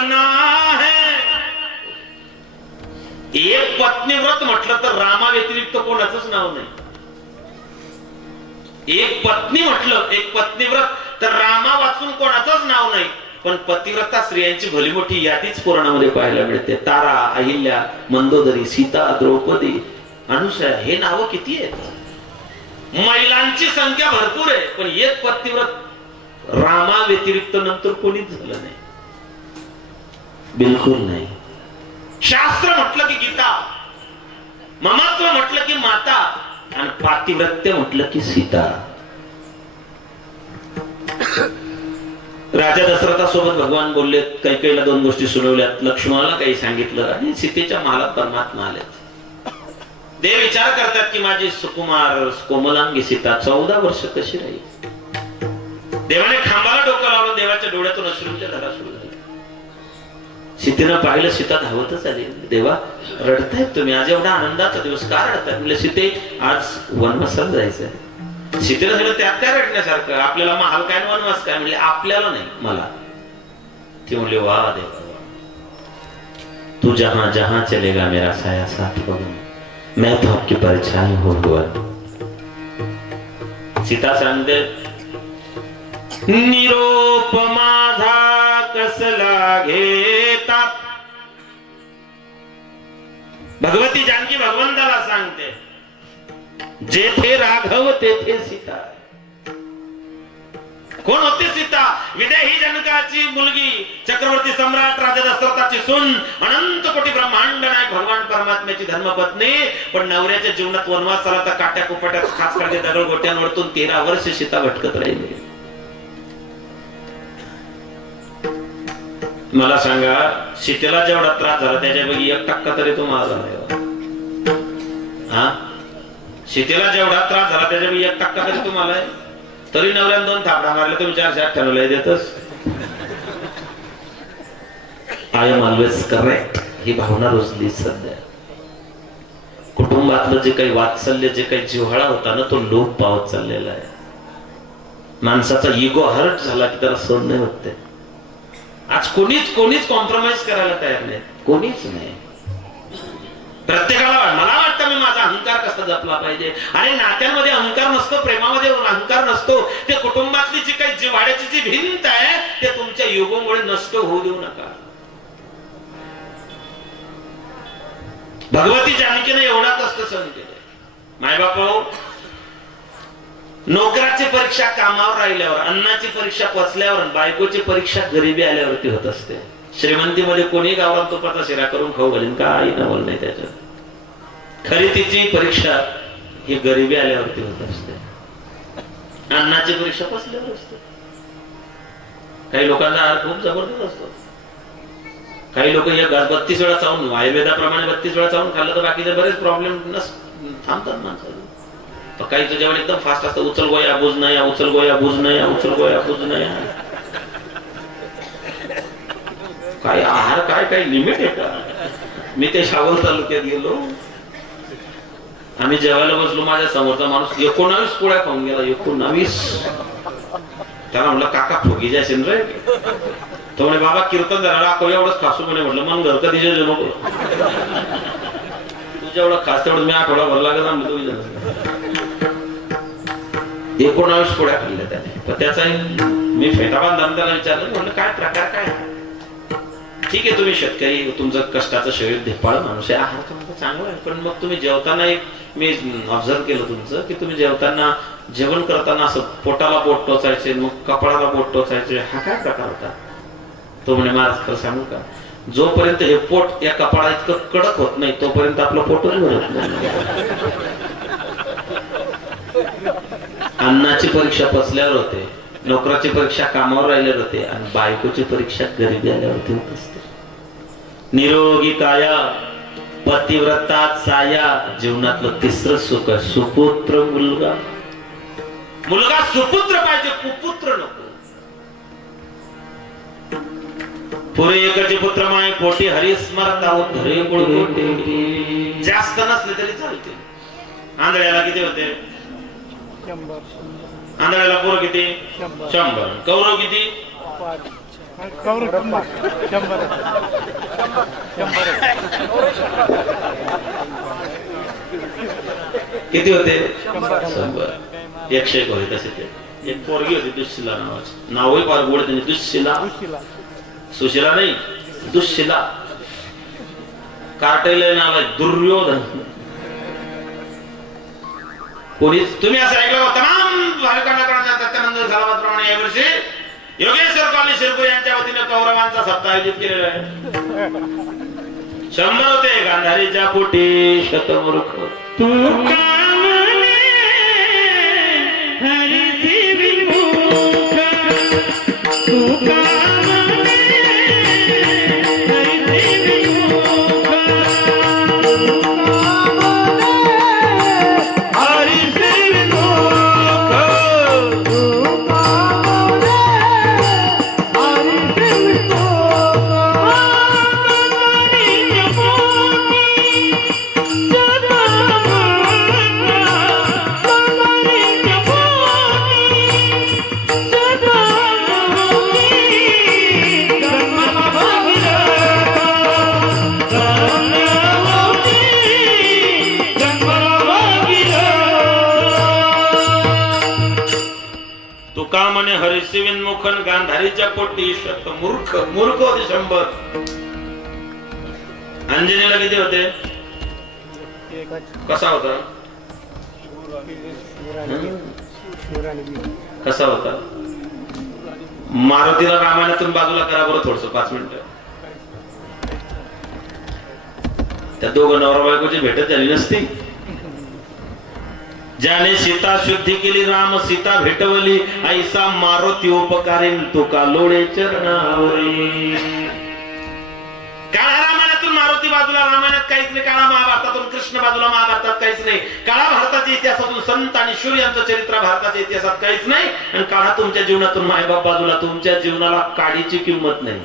करना है. एक पत्नीव्रत म्हटलं तर रामा व्यतिरिक्त कोणाचंच नाव नाही. एक पत्नी म्हटलं, एक पत्नीव्रत तर रामा वाचून कोणाचंच नाव नाही. पण पतिव्रता स्त्रियांची भली मोठी यादीच पुराणामध्ये पाहायला मिळते. तारा, अहिल्या, मंदोदरी, सीता, द्रौपदी, अनुसया, हे नाव किती आहेत. महिलांची संख्या भरपूर आहे, पण एक पतिव्रत रामा व्यतिरिक्त नंतर कोणीच झालं नाही, बिलकुल नाही. शास्त्र म्हटलं की गीता, ममत्व म्हटलं की माता, आणि पातिव्रत्य म्हटलं की सीता. राजा दशरथासोबत भगवान बोलले, कैकेयीला 2 गोष्टी सुनावल्यात, लक्ष्मणाला काही सांगितलं आणि सीतेच्या महालात परमात्मा आले. देव विचार करतात की माझी सुकुमार कोमलांगी सीता 14 वर्ष कशी राहील. देवाने खांबाला डोकं लावलं, देवाच्या डोळ्यातून अश्रूंच्या धारा सुरू झाल्या. सीतेनं पाहिलं, सीता धावतच आली. देवा रडतायत तुम्ही, आज एवढा आनंदाचा दिवस का रडताय. म्हणजे सीते आज वनवासाला जायचंय. सीतेला झालं त्यात काय रडण्यासारखं, आपल्याला महाल काय वनवास काय. म्हणजे आपल्याला नाही, मला. ती म्हणली वा देवा, तू जहां जहां चलेगा मेरा साया साथ बघून, मैं तो आपकी परछाई हो हुआ. सीता सांगते, निरोप माझा कसला घेता. भगवती जानकी भगवंताला सांगते, जेथे राघव तेथे सीता. कोण होती सीता? विदेही जनकाची मुलगी, चक्रवर्ती सम्राट राजा दशरथाची सून, अनंत कोटी ब्रह्मांड नायक भगवान परमात्म्याची धर्मपत्नी. पण नवऱ्याच्या जीवनात वनवासाला तर काट्या कुपाट्यात खास करते दगड गोट्यांवरतून 13 वर्ष सीता भटकत राहिली. मला सांगा, सीतेला जेवढा त्रास झाला त्याच्यापैकी 1% तरी तुम्हाला झाला. हा, सीतेला जेवढा त्रास झाला त्याच्यापैकी 1% तरी तुम्हाला आहे. तरी नवऱ्यानं 2 थापडा मारले, तुम्ही 498 देतच. आय एम ऑलवेज करेक्ट ही भावना रुजली सध्या. कुटुंबातलं जे काही वात्सल्य, जे काही जिव्हाळा होता ना, तो लोप पावत चाललेला आहे. माणसाचा इगो हर्ट झाला की त्याला सहन नाही होत. आज कोणीच कॉम्प्रोमाइज करायला तयार नाही, कोणीच नाही. प्रत्येकाला मला वाटतं मी माझा अहंकार कसा जपला पाहिजे. आणि नात्यांमध्ये अहंकार नसतो, प्रेमामध्ये अहंकार नसतो. ते कुटुंबातली जी काही जिव्हाळ्याची जी भिंत आहे ते तुमच्या युगोमुळे नष्ट होऊ देऊ नका. भगवती जानकीने एवढा कष्ट सहन केले. मायबापाओ, नोकराची परीक्षा कामावर राहिल्यावर, अन्नाची परीक्षा पचल्यावर, बायकोची परीक्षा गरिबी आल्यावरती होत असते. श्रीमंतीमध्ये कोणी गावरान तुपाचा शिरा करून खाऊ घालीन, काही नवल नाही त्याच्यात. खरी तिची परीक्षा ही गरिबी आल्यावरती होत असते. अन्नाची परीक्षा पचल्यावर असते. काही लोकांचा आहार खूप जबरदस्त असतो. काही लोक या 32 वेळा चावून, आयुर्वेदाप्रमाणे 32 वेळा चावून खाल्लं तर बाकीचे बरेच प्रॉब्लेम थांबतात माणसाला. काही तुझ्यावर एकदम फास्ट असतं, उचल गोया बुज नया, उचल गोया बुज नया, उचल गोया बुज नया. काय आहार, काय लिमिट आहे का. मी ते शावल तालुक्यात गेलो, आम्ही जेवायला बसलो, माझ्या समोरचा माणूस 19 पोळ्या खाऊन गेला. 19. त्याला म्हटलं काका फुगी जाशील रे. तो म्हणे बाबा कीर्तन झाला एवढंच खासू म्हणे. म्हटलं मन घर कधी जे नको, तू जेवढं खास तेवढं मी आठवडा भर लागत आम्ही तो 19 पोळ्या खाल्ल्या त्याने. पण त्याचा मी फेटाबाद त्याला विचारलं, म्हटलं काय प्रकार काय. ठीक आहे, तुम्ही शेतकरी, तुमचं कष्टाचं शरीर धिप्पाळ माणूस आहे, आहार तुमचा चांगला आहे. पण मग तुम्ही जेवताना, एक मी ऑब्झर्व केलं तुमचं, की तुम्ही जेवताना, जेवण करताना असं पोटाला बोट टोचायचे, मग कपाळाला बोट टोचायचे, हा काय प्रकार होता. तो म्हणे महाराज खरं सांगू का, जोपर्यंत हे पोट या कपाळा इतकं कडक होत नाही तोपर्यंत आपलं पोटच भरत नाही. अन्नाची परीक्षा पचल्यावर होते, नोकराची परीक्षा कामावर राहिल्यावर होते, आणि बायकोची परीक्षा गरिबी आल्यावरती होत असते. निरोगी काया, पतिव्रतात साया, जीवनातलं 3रं सुख सुपुत्र मुलगा. मुलगा सुपुत्र पाहिजे, कुपुत्र नको. पुरे एकचे पुत्र माय पोटी हरी स्मरता धरे कुळकोटी. जास्त नसले तरी चालते. आंधळ्याला किती होते? 100. आंधळ्याला पोरं किती? 100. कौरव किती? किती होते? 100. 101 होते तसे ते. एक पोरगी होती दुःशिला नावाची, नावही फार गोड त्यांनी, दुःशिला. सुशिला नाही, दुःशिला. कार्टेले नाव आहे दुर्योधन. कोणीच तुम्ही असं ऐकलं का? तमाम भाविकांना सत्यानंद झाल्याप्रमाणे यावर्षी योगेश्वर कॉलनी शिरपूर यांच्या वतीने कौरवांचा सप्ताह आयोजित केलेला आहे. 100 होते. गांधारीच्या पोटी शतमूर्ख तू तुकामने हरिसिविन मुखन गांधारीच्या पोटी शत मूर्ख. मूर्ख होते 100. अंजनीला किती होते? कसा होता? कसा होता? मारुतीला रामायणातून बाजूला करा बरं थोडस 5 मिनिटं. त्या दोघं नवरा बायकोची भेटच झाली नसती. ज्याने सीता शुद्धी केली राम सीता भेटवली, ऐसा मारुती उपकारीन तुका लोळे चरणावरी. काळा रामायणातून मारुती बाजूला, रामायणात काहीच नाही. काळा महाभारतातून कृष्ण बाजूला, महाभारतात काहीच नाही. काळा भारताच्या इतिहासातून संत आणि शूर यांचं चरित्र भारताच्या इतिहासात काहीच नाही. आणि काळा तुमच्या जीवनातून मायबाप बाजूला, तुमच्या जीवनाला काडीची किंमत नाही,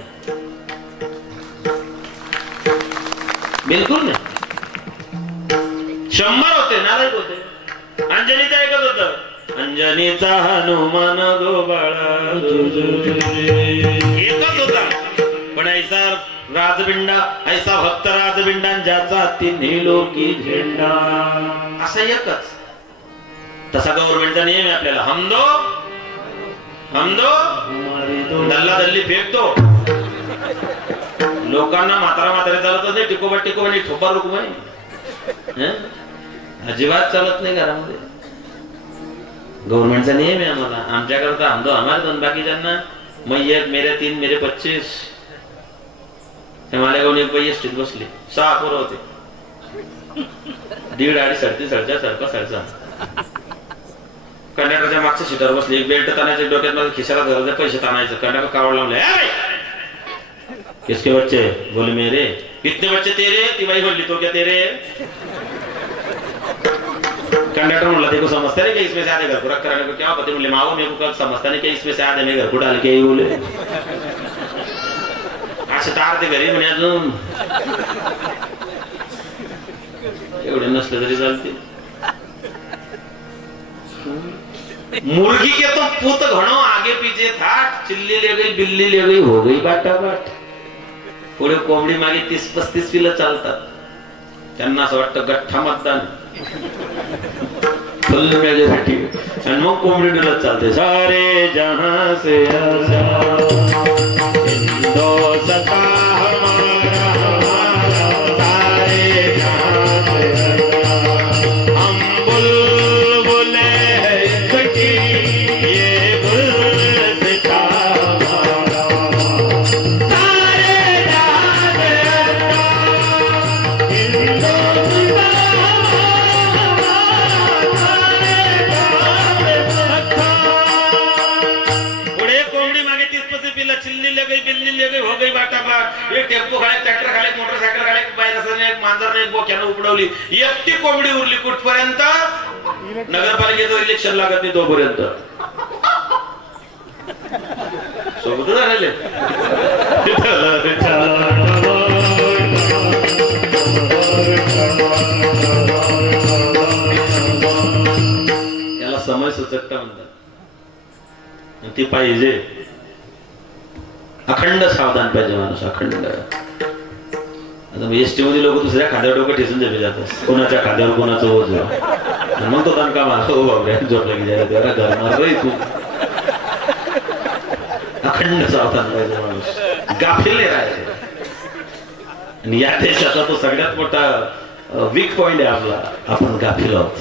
बिलकुल नाही. 100 होते. नालायक होते. अंजनीचा एकच होत, अंजनीचा हनुमान गो बाळा एकच होता. पण ऐसा राजबिंडा, ऐसा भक्त राजबिंडा ज्याचा तिन्ही लोकी झेंडा, असा एकच. तसा गव्हर्नमेंटचा नियम आहे आपल्याला. हमदो हमदो दल्ला दल्ली फेकतो. लोकांना म्हातारा म्हातारे चालतच नाही. टिकोबा टिकोबा ठोपा रुकमाई अजिबात चालत नाही घरामध्ये. गव्हर्नमेंटचा नियम आहे आम्हाला. आमच्याकडे तर हमदो हमारे दोन, बाकीच्यांना मैयत मेरे 3 मेरे 25. मालेगावून एक बाई एसटीत बसली, 6 पोरं होते. 1.5 अडी सरती सरच्या सरका सरचा. कंडक्टरच्या मागच्या सीटावर बसली. एक बेल्ट ताणायचे डोक्यात, माझ्या खिशाला धरायचं, पैसे ताणायचं. कंडक्टर कावड लावले, किसके बच्चे? बोले मेरे. कितने बच्चे तेरे? ती बाई बोलली, तो क्या तेरे? कंडक्टर बोला, देखो समझता नहीं कि इसमें से आधे घर को रख कराने को क्या पति बोले, माओ मेरे को कब समझता नहीं कि इसमें से आधे मैं घर को डाल के ही बोले. असे तार ते घरी म्हणे अजून एवढे नसले तरी चालते. मुर्गी के तो पुत घणो आगे पीछे थाट, चिल्ली ले गई बिल्ली ले गई हो गई बाटाबाट. पुढे कोंबडी मागे 30-35 पिलं चालतात. त्यांना असं वाटतं गठ्ठा मतदान फुल मिळण्यासाठी. आणि मग कोंबडी डुलत चालते. सारे जहां से हिंदोस्तां हमारा हमारा, सारे जहां से हम बुलबुल हैं इसकी, ये गुलसिता हमारा. सारे जहां से हिंदोस्तां हो गई बाटाबाट. एक टेम्पो खाले, ट्रॅक्टर खाले, मोटरसायकल खाले, बायरसाने एक मांजरने एक बोक्यानं उपडवली. एकटी कोंबडी उरली कुठपर्यंत? नगरपालिकेचं इलेक्शन लागत नाही तोपर्यंत. सोबत झालेले याला समय सूचकता म्हणतात. ती पाहिजे. अखंड सावधान पाहिजे माणूस, अखंड. आता एसटी मध्ये लोक दुसऱ्या खांद्यावर डोकं ठेचून झोपे जातात, कोणाच्या खांद्यावर कोणाचं ओझ, मग तो दणका मारतो, हो बाबऱ्या झोपला की त्याला घरणार रे तू. अखंड सावधान पाहिजे माणूस, गाफील नाही राहायचं. आणि या देशाचा तो सगळ्यात मोठा वीक पॉइंट आहे आपला, आपण गाफील आहोत.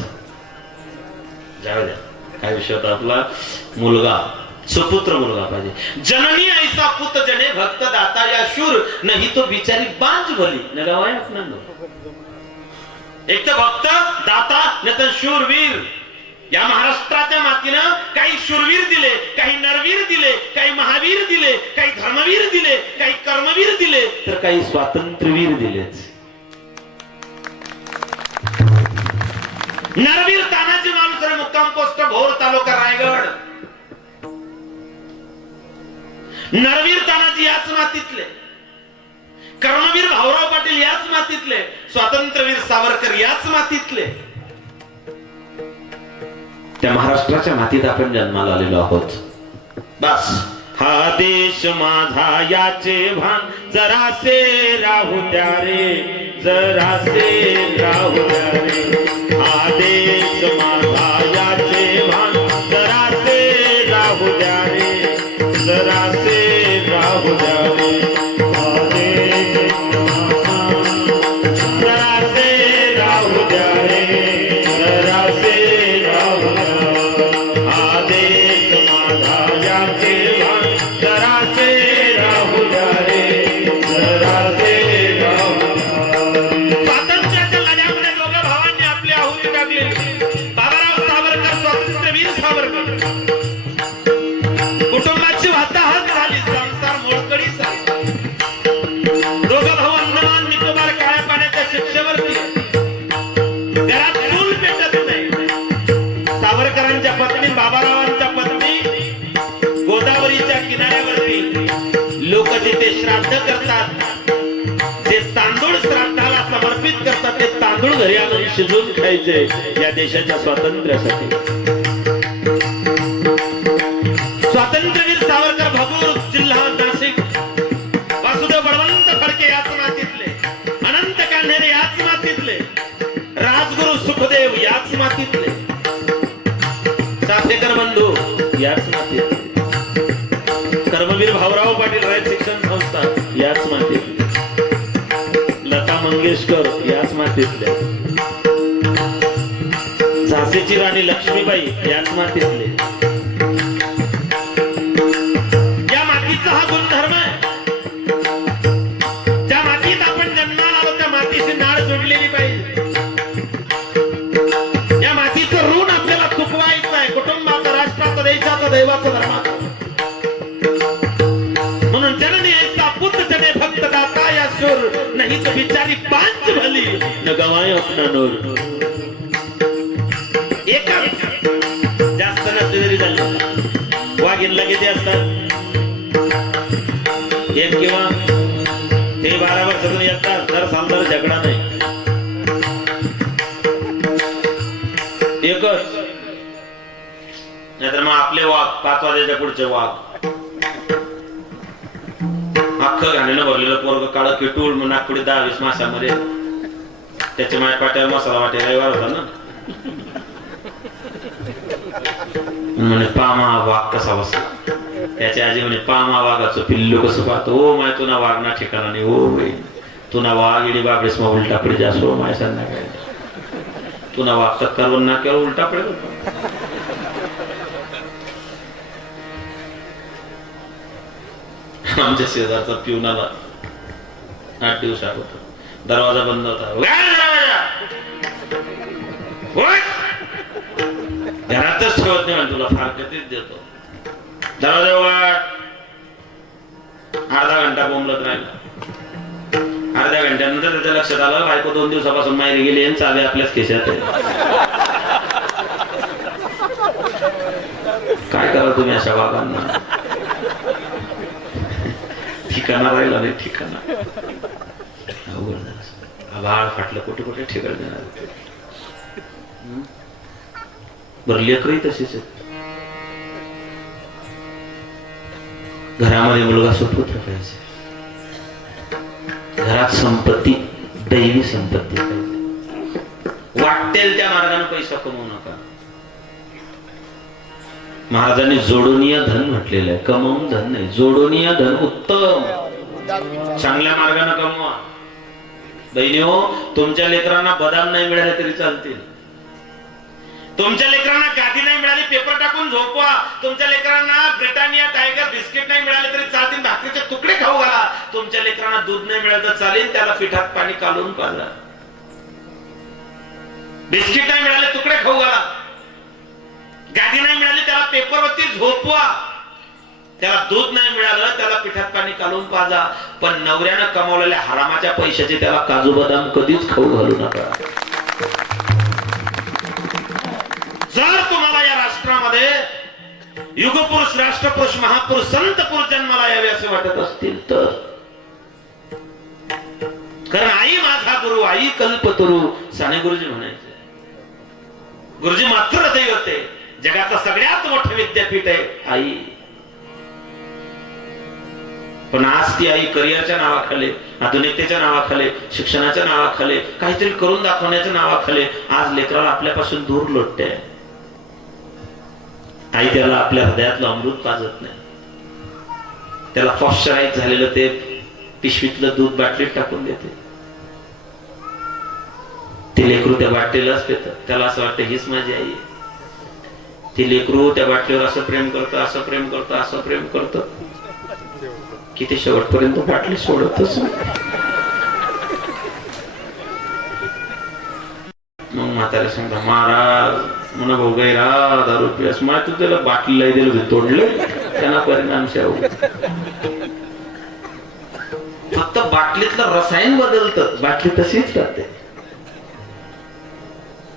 जाऊ द्या, काय विषय होता आपला, मुलगा, सुपुत्र मुलगा पाहिजे. जननी ऐसा पुत जने भक्त दाता या शूर, नाही तो बिचारी बांज भली न गवाय अपना. एक तर भक्त दाता नाही तर शूरवीर. या महाराष्ट्राच्या मातीनं काही शूरवीर दिले, काही नरवीर दिले, काही महावीर दिले, काही धर्मवीर दिले, काही कर्मवीर दिले, तर काही स्वातंत्र्यवीर दिलेच. नरवीर तानाजी मालुसरे, मुक्काम पोस्ट भोर, तालुका रायगड. नरवीर तानाजी याच मातीतले, कर्मवीर भाऊराव पाटील याच मातीतले, स्वातंत्र्यवीर सावरकर याच मातीतले. त्या महाराष्ट्राच्या मातीत आपण जन्माला आलेलो आहोत. बस हा देश माझा याचे भान जरासे राहू द्या रे, जरासे राहू द्या रे. हा देश माझा याचे भान जरासे राहू द्या रे, जरासे राहू द्या रे. हा देश जरासे राहू द्या रे, जरासे राहू द्या. हा देश माझा याचे भान जरासे राहू द्या रे, जरासे राहू द्या. स्वातंत्र्याच्या लढ्यामध्ये दोघा भावांनी आपली आहुती टाकलेली. बाबाराव सावरकर, स्वातंत्र्यवीर सावरकर. कुटुंबाची वाताहत झाली, संसार मोडकळी झाली. दोघं भाऊ अंदमान निकोबार काळ्या पाण्याच्या शिक्षेवरती, घरात चूल पेटत नाही. सावरकरांच्या पत्नी, बाबारावांच्या पत्नी गोदावरीच्या किनाऱ्यावरती लोक जिथे श्राद्ध करतात, जे तांदूळ श्राद्धाला समर्पित करतात, ते तांदूळ घरी आणून शिजून खायचे या देशाच्या स्वातंत्र्यासाठी. स्वातंत्र्यवीर सावरकर, भगूर, जिल्हा नाशिक. वासुदेव बळवंत फडके याच मातीतले, अनंत कान्हेरे याच मातीतले, राजगुरु सुखदेव याच मातीतले, चाफेकर बंधू याच मातीतले, कर्मवीर भाऊराव पाटील रयत शिक्षण संस्था याच मातीतले, लता मंगेशकर याच मातीतले, झाशीची राणी लक्ष्मीबाई याच मातीतले. या मातीचा हा गुणधर्म आहे. ज्या मातीत आपण जन्माला आलो त्या मातीशी नाळ जोडलेली पाहिजे. या मातीचं ऋण आपल्याला चुकवायचं आहे, कुटुंबाचं, राष्ट्राचं, देशाचं, दैवाचं, धर्माचं. म्हणून जननी ऐसा पुत जने भक्त दाता या शूर, नाही तो बिचारी बांज भली न गवाय अपना नूर. एकच, जास्त नसते तरी झालं. वाघिणला किती असतात? एक किंवा ते 12 वर्षातून येतात, दर साल दर झगडा नाही. एकच, नाहीतर मग आपले वाघ 5 वाजेच्या पुढचे वाघ. अख्खं घाणीनं भरलेलं पोरग, काळं किटूळ, नागपुडी 10-20 माशामध्ये. त्याच्या माय पाट्यावर मसाला वाटे रविवार होता ना, म्हणे पामा वाघ कसा बसला. त्याची आजी म्हणे पामा वाघाचं पिल्लू कसं पाहतो. ओ माय तुना वाघ ना ठिकाणा नाही. ओ तुना वाघ इडी बाबडेस मग उलटा पडी जासो माय सांग काय तुना वाघ टक्कर ना केव्हा उलटा पडेल. आमच्या शेजारचा पिऊन आला 8 दिवस अगोदर. दरवाजा बंद होता. घरातच ठेवत नाही, तुला फारकतीच देतो. दरवाजा वाट. अर्धा घंटा बोंबलत राहिला. अर्ध्या घंट्यानंतर त्याच्या लक्षात आलं बायको 2 दिवसापासून माहेरी गेली आणि चावी आपल्याच खिशात आहे. काय करा तुम्ही अशा बाबांना? ठिकाणा राहिला नाही, ठिकाणा आभाळ फाटलं, कुठे कुठे ठिकाण देणार. बरं लेकरही तशीच आहेत. घरामध्ये मुलगा सुपुत्र पाहिजे, घरात संपत्ती दैवी संपत्ती पाहिजे. वाटेल त्या मार्गाने पैसा कमवू नका. महाराजांनी जोडोनिया धन म्हटलेलं आहे, कमवून धन नाही. जोडोनिया धन उत्तम, चांगल्या मार्गाने कमवा. बहिणी हो, तुमच्या लेकरांना बदाम नाही मिळाले तरी चालतील, तुमच्या लेकरांना गादी नाही मिळाली पेपर टाकून झोपवा, तुमच्या लेकरांना ब्रिटानिया टायगर बिस्किट नाही मिळाले तरी चालतील, भाकरीचे तुकडे खाऊ घाला. तुमच्या लेकरांना दूध नाही मिळालं तर चालेल, त्याला पिठात पाणी कालवून पाजा. बिस्किट नाही मिळाले तुकडे खाऊ घाला, गादी नाही मिळाली त्याला पेपरवरती झोपवा, त्याला दूध नाही मिळालं त्याला पिठात पाणी कालवून पाजा. पण नवऱ्यानं कमावलेल्या हरामाच्या पैशाचे त्याला काजू बदाम कधीच खाऊ घालू नका. जर तुम्हाला या राष्ट्रामध्ये युगपुरुष, राष्ट्रपुरुष, महापुरुष, संत पुरुष जन्माला यावे असे वाटत असतील तर, कारण आई माझा गुरु, आई कल्पतरू, साने गुरुजी म्हणायचे. गुरुजी मात्र ते होते, जगाचं सगळ्यात मोठं विद्यापीठ आहे आई. पण आज ती आई करिअरच्या नावाखाली, आधुनिकतेच्या नावाखाली, शिक्षणाच्या नावाखाली, काहीतरी करून दाखवण्याच्या नावाखाली आज लेकराला आपल्यापासून दूर लोटते. आई त्याला आपल्या हृदयातलं अमृत पाजत नाही, त्याला पॉश्चराईज झालेलं ते पिशवीतलं दूध बाटलीत टाकून देते. ती लेकरू त्या बाटलीलाच पितं, त्याला असं वाटतं हीच माझी आई आहे. ती लेकरू त्या बाटलीवर असं प्रेम करतं, असं प्रेम करतं, असं प्रेम करतं की ते शेवटपर्यंत बाटली सोडतच नाही. मग म्हातारे सांगता, महाराज म्हणा भाऊ गैरा दारू पियास, मा तू त्याला बाटलीला दिलं तोडलं, त्यांना परिणाम शेव. फक्त बाटलीतलं रसायन बदलतं, बाटली तशीच राहते.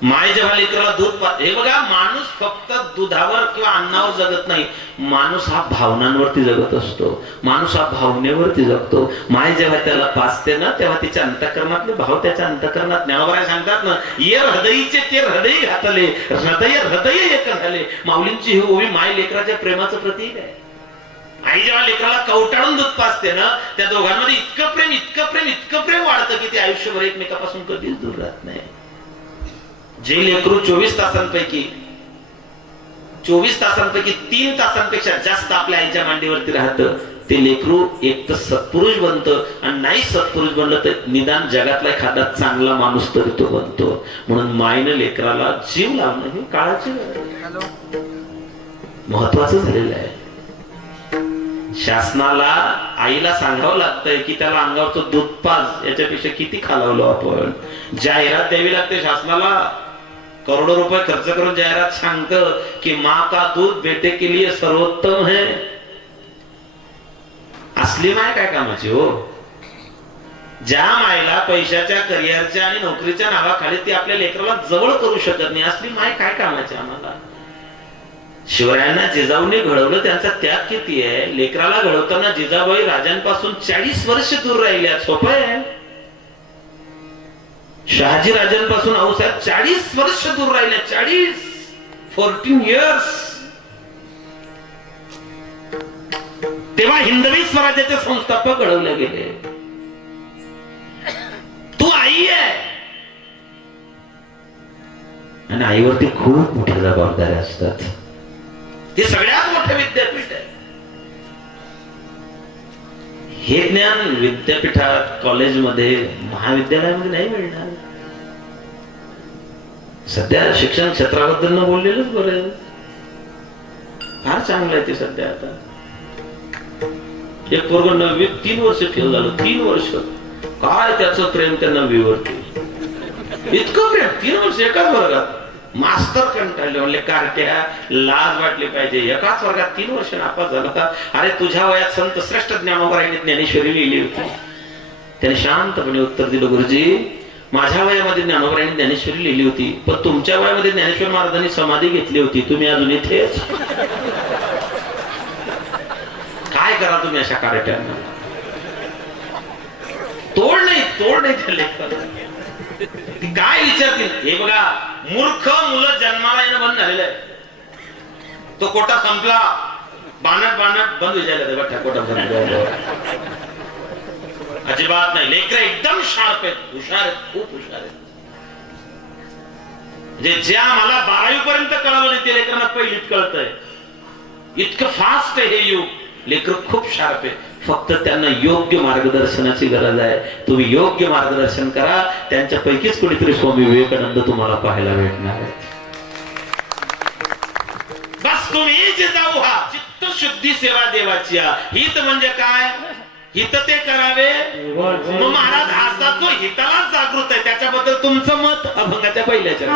माय जेव्हा लेकराला दूध, हे बघा, माणूस फक्त दुधावर किंवा अन्नावर जगत नाही, माणूस हा भावनांवरती जगत असतो, माणूस हा भावनेवरती जगतो. माय जेव्हा त्याला पाजते ना, तेव्हा तिच्या अंतःकरणातले भाव त्याच्या अंतःकरणात, ज्ञानोबा सांगतात ना, ये हृदयीचे ते हृदय घातले, हृदय हृदय एक झाले. माऊलींची ही ओवी माय लेकराच्या प्रेमाचं प्रतीक आहे. आई जेव्हा लेकराला कवटाळून दूध पाजते ना, त्या दोघांमध्ये इतकं प्रेम, इतकं प्रेम, इतकं प्रेम वाढतं की ते आयुष्यभर एकमेकापासून कधीच दूर राहत नाही. जे लेकरू 24 तासांपैकी 3 तासांपेक्षा जास्त आपल्या आईच्या मांडीवरती राहतं, ते लेकरू एक तर सत्पुरुष बनतं, आणि नाही सत्पुरुष बनलं तर निदान जगातला एखादा चांगला माणूस तरी तो बनतो. म्हणून मायनं लेकराला जीव लावणं हे काळाची महत्वाचं झालेलं आहे. शासनाला आईला सांगावं लागतंय की त्याला अंगावरचं दूध पाज, याच्यापेक्षा किती खालावलो आपण. जाहिरात द्यावी लागते शासनाला, करोडो रुपये खर्च करून जाहिरात सांगतं की माँ का दूध बेटे के लिए सर्वोत्तम है. असली माय काय कामाची हो? ज्या मायला पैशाच्या, करिअरच्या आणि नोकरीच्या नावाखाली ती आपल्या लेकराला जवळ करू शकत नाही, असली माय काय कामाची आम्हाला? शिवरायांना जिजाऊने घडवलं, त्यांचा त्याग किती आहे. लेकराला घडवताना जिजाबाई राजांपासून 40 वर्ष दूर राहिल्या, सोपं आहे. शहाजी राजांपासून आऊसाहेब 40 वर्ष दूर राहिले, 14 इयर्स. तेव्हा हिंदवी स्वराज्याचे संस्थापक घडवले गेले. तू आई आहे, आणि आईवरती खूप मोठ्या जबाबदाऱ्या असतात. हे सगळ्यात मोठे विद्यापीठ आहे. हे ज्ञान विद्यापीठात, कॉलेजमध्ये, महाविद्यालयामध्ये नाही मिळणार. सध्या शिक्षण क्षेत्राबद्दल न बोललेलंच बरं, फार चांगलं आहे ते सध्या. आता एक पोरग 9वी 3 वर्ष फेल झालं, 3 वर्ष. काय त्याचं प्रेम त्या 9वी वरती, इतकं प्रेम, 3 वर्ष एकाच वर्गात. मास्तर कंटाळले, म्हणले कारट्या लाज वाटली पाहिजे, एकाच वर्गात 3 वर्ष नापास झाला. अरे तुझ्या वयात संत श्रेष्ठ ज्ञानोबांनी ज्ञानेश्वरी लिहिली होती. त्याने शांतपणे उत्तर दिलं, गुरुजी माझ्या वयामध्ये ज्ञानोबांनी ज्ञानेश्वरी लिहिली होती, पण तुमच्या वयामध्ये ज्ञानेश्वर महाराजांनी समाधी घेतली होती, तुम्ही अजून इथेच. काय करा तुम्ही अशा कारट्यांना? तोड नाही त्या लेखकाला. काय विचारतील? हे बघा, मूर्ख मुलं जन्माला येणं बंद झालेलं आहे. तो कोटा संपला, बाणट बाणट बंद विचारलं अजिबात नाही. लेकरं एकदम शार्प आहेत, हुशार आहेत, खूप हुशार आहेत. म्हणजे ज्या मला 12वी पर्यंत कळालं नाही ते लेकरांना पहिलीत कळतंय. इतकं फास्ट आहे हे युग. लेकर खूप शार्प आहे, फक्त त्यांना योग्य मार्गदर्शनाची गरज आहे. तुम्ही योग्य मार्गदर्शन करा, त्यांच्यापैकीच कोणीतरी स्वामी विवेकानंद तुम्हाला पाहायला भेटणार आहे. बस तुम्ही जे जाऊ हा चित्त शुद्धी सेवा देवाची. हित म्हणजे काय? हित ते करावे. मग महाराज असा जो हिताला जागृत आहे त्याच्याबद्दल तुमचं मत अभंगाच्या पहिल्याच्या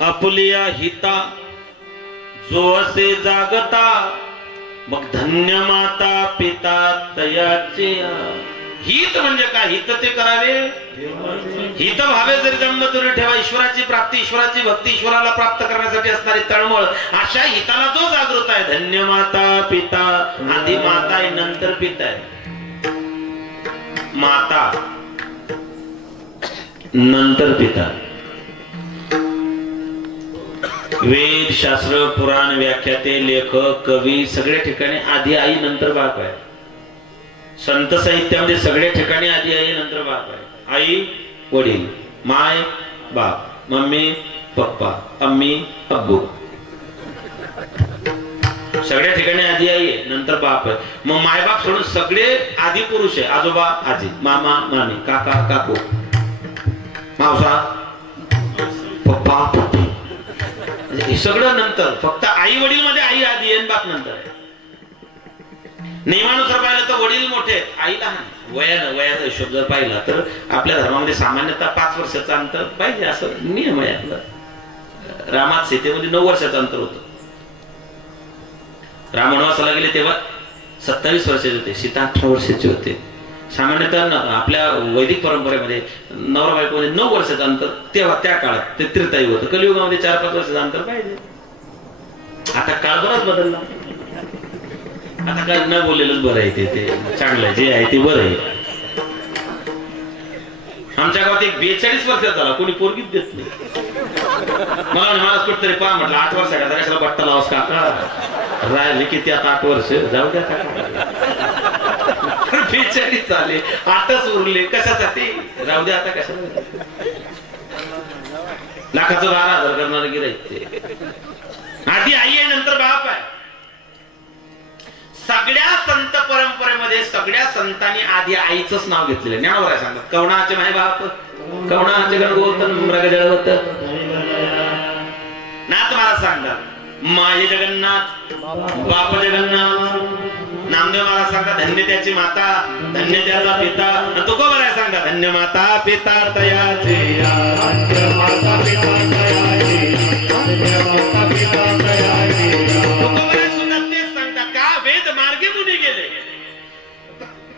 आपुलिया हिता जो असे जागता. मग धन्य माता पिता तयाचे. हित म्हणजे काय? हित ते करावे. हित भावे जरी जन्म तरी ठेवा. ईश्वराची प्राप्ती, ईश्वराची भक्ती, ईश्वराला प्राप्त करण्यासाठी असणारी तळमळ, अशा हिताला जो जागृत आहे. धन्य माता पिता. आधी माता आहे, नंतर पिता आहे. माता नंतर पिता. वेद शास्त्र पुराण व्याख्याते लेखक कवी सगळ्या ठिकाणी आधी आई नंतर बाप आहे. संत साहित्यामध्ये सगळ्या ठिकाणी आधी आई नंतर बाप आहे. आई वडील, माय बाप, मम्मी पप्पा, अम्मी अब्बू. सगळ्या ठिकाणी आधी आई आहे नंतर बाप आहे. मग मायबाप सोडून सगळे आधी पुरुष आहे. आजोबा आजी, मामा मामी, काका काकू, मावसा पप्पा पप्पी, हे सगळं नंतर. फक्त आई वडील मध्ये आई आधी आहे, बाप नंतर आहे. नियमानुसार पाहिलं तर वडील मोठे, आई लहान. वयाचा हिशोब जर पाहिला तर आपल्या धर्मामध्ये सामान्यतः 5 वर्षाचं अंतर पाहिजे असं नियम आहे आपला. रामात सीतेमध्ये 9 वर्षाचं अंतर होतं. राम वनवासाला गेले तेव्हा 27 वर्षाचे होते, सीता 18 वर्षाचे होते. सामान्यतः आपल्या वैदिक परंपरेमध्ये नवरा बायकोमध्ये 9 वर्षाचं अंतर तेव्हा त्या काळात ते त्रेतायुग होतं. कलियुगामध्ये 4-5 वर्षाचं अंतर पाहिजे. आता काळ बराच बदलला. आता काय न बोललेलंच बरं आहे. ते चांगलं आहे, जे आहे ते बरं आहे. आमच्या गावात एक 42 वर्षाचा झाला, कोणी पोरगीच देत नाही. मला कुठतरी पहा म्हटलं 8 वर्षाचा कशाला बट्टा लावस काका, राहिले किती आता 8 वर्ष जाऊ द्या. 42 झाले, 8च उरले, कशासाठी राहू द्या आता. कशाला लाखाचं 12,000 करणार गिराईक. आधी आई आहे नंतर बाप आहे. सगळ्या संत परंपरेमध्ये सगळ्या संतांनी आधी आईचंच नाव घेतलेलं. ज्ञानोबा सांगतात कवणाचे माय बाप, कवणाचे गणगोत मृग जळवत. नाथ महाराज सांगतात माय जगन्नाथ बाप जगन्नाथ. नामदेव महाराज सांगतात धन्य त्याची माता, धन्य त्याचा पिता. तुकोबराय सांगतात धन्य माता पिता तयाचे.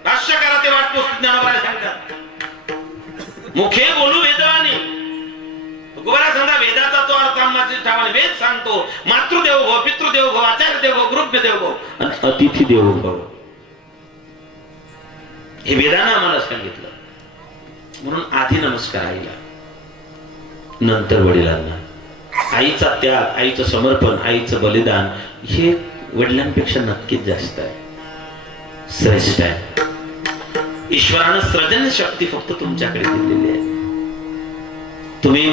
भाष्यकारात ते वाटतो ज्ञानोबा सांगतात मुखे बोलू वेदवाणी. तुकोबराय सांगता वेदाचा तो अर्थ वेद सांगतो. मातृदेव भव, पितृदेव भव, आचार्य देव भव, गृह्य देव भव आणि अतिथी देव भव. हे वेदानं आम्हाला सांगितलं. म्हणून आधी नमस्कार आईला, नंतर वडिलांना. आईचा त्याग, आईचं समर्पण, आईचं बलिदान हे वडिलांपेक्षा नक्कीच जास्त आहे, श्रेष्ठ आहे. ईश्वरानं सृजन शक्ती फक्त तुमच्याकडे दिलेली आहे. तुम्ही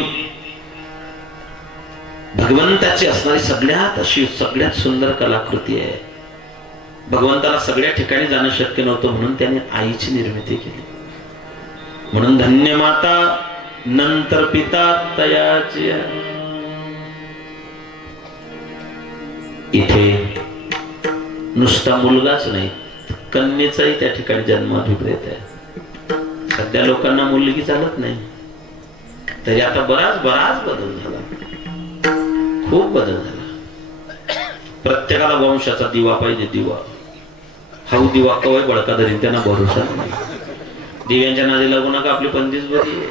भगवंताची असणारी सगळ्यात सुंदर कलाकृती आहे. भगवंताला सगळ्या ठिकाणी जाणं शक्य नव्हतं म्हणून त्याने आईची निर्मिती केली. म्हणून धन्य माता नंतर पिता तयाची. इथे नुसता मुलगाच नाही, कन्येचाही त्या ठिकाणी जन्माभिप्रेत आहे. सध्या लोकांना मुलगी चालत नाही, तरी आता बराच बदल झाला, खूप बदल झाला. प्रत्येकाला वंशाचा दिवा पाहिजे. दिवा हा दिवा कवय बळका धरीन, त्यांना भरोसा नाही. दिव्यांच्या नादी लागू नका, आपली पंथीच बरी आहे.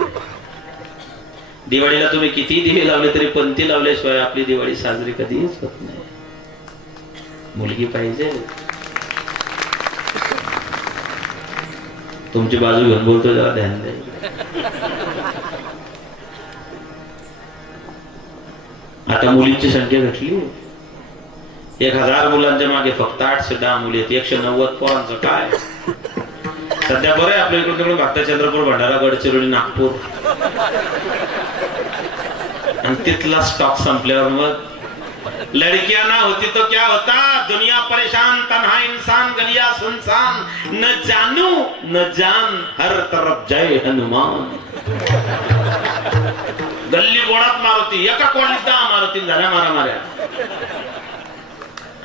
दिवाळीला तुम्ही किती दिवे लावले तरी पंथी लावल्याशिवाय आपली दिवाळी साजरी कधीच होत नाही. मुलगी पाहिजे. तुमची बाजू घेऊन बोलतो, जरा ध्यान द्या. आता मुलींची संख्या घटली. 1000 मुलांच्या मागे फक्त 810 मुली आहेत. 190 पोरांचं काय. सध्या बरं आहे आपल्या इकडून तिकडून भागता, चंद्रपूर, भंडारा, गडचिरोली, नागपूर आणि तिथला स्टॉक संपल्यावर मग लड़कियां ना होती तो क्या होता. दुनिया परेशान, तन्हा इंसान, गलिया सुनसान, न जानू न जान, हर तरफ जय हनुमान. गल्ली गोळात मारुती, एका कोणीत 10 मारुती झाल्या मारामाऱ्या.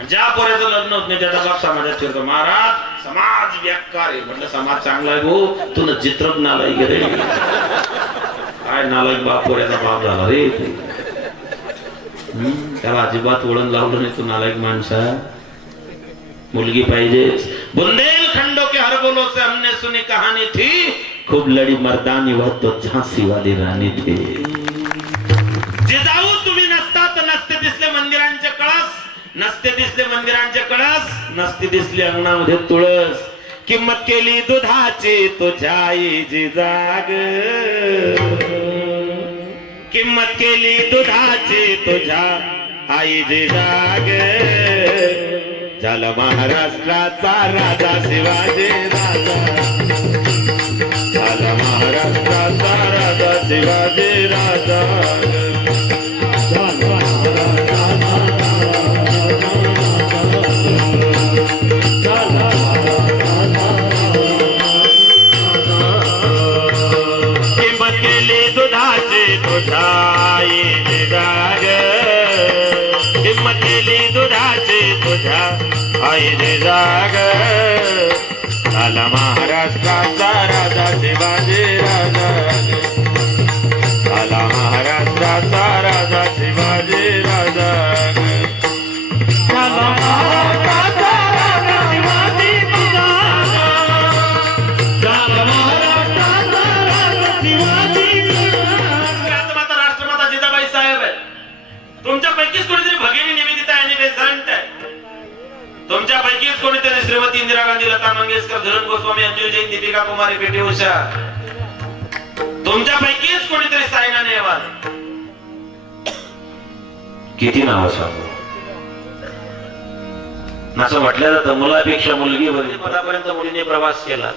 ज्या पोऱ्याचं लग्न होत नाही त्याचा बाप समाजात फिरतो, महाराज समाज व्याकार आहे. म्हटलं समाज चांगला आहे भाऊ, तुला चित्रक नालायक रे. काय नालायक बाप पोऱ्याचा बाप झाला रे. त्याला अजिबात वळण लावलं नाही, तू नालायक माणसा. मुलगी पाहिजेच. बुंदेलखंडों के हर बोलो से हमने सुनी कहानी थी, खूब लड़ी मर्दानी वह तो झांसी वाली राणी थी. जिजाऊ तुम्ही नसता तर नसते दिसले मंदिरांचे कळस, नसते दिसले मंदिरांचे कळस, नसते दिसले अंगणामध्ये तुळस. किंमत केली दुधाची तुझ्या आईची जाग, किंमत केली दुधाची तुझ्या आईची जाग. झाला महाराष्ट्राचा राजा शिवाजी राजा, झाला महाराष्ट्राचा राजा शिवाजी राजा. आईचे जाग. झाला महाराष्ट्राचा राजा शिवाजी राजा, झाला महाराष्ट्राचा राजा शिवाजी राजा. झाला महाराष्ट्राचा राजा शिवाजी राजा, झाला महाराष्ट्राचा राजा शिवाजी राजा. राष्ट्रमाता जिजाबाई साहेब आहे. तुमच्यापैकीच कोणीतरी भगिनी निवेदिता आणि बेसंत आहे. तुमच्यापैकीच कोणीतरी श्रीमती इंदिरा गांधी, लता मंगेशकर, झुलन गोस्वामी, अंजुल जैन, दीपिका कुमारी, पी.टी. उषा. तुमच्यापैकीच कोणीतरी सायना नेहवाल. किती नाव सांगू. असं म्हटलं जातं मुलापेक्षा मुलगी बरी. पदापर्यंत मुलीने प्रवास केला.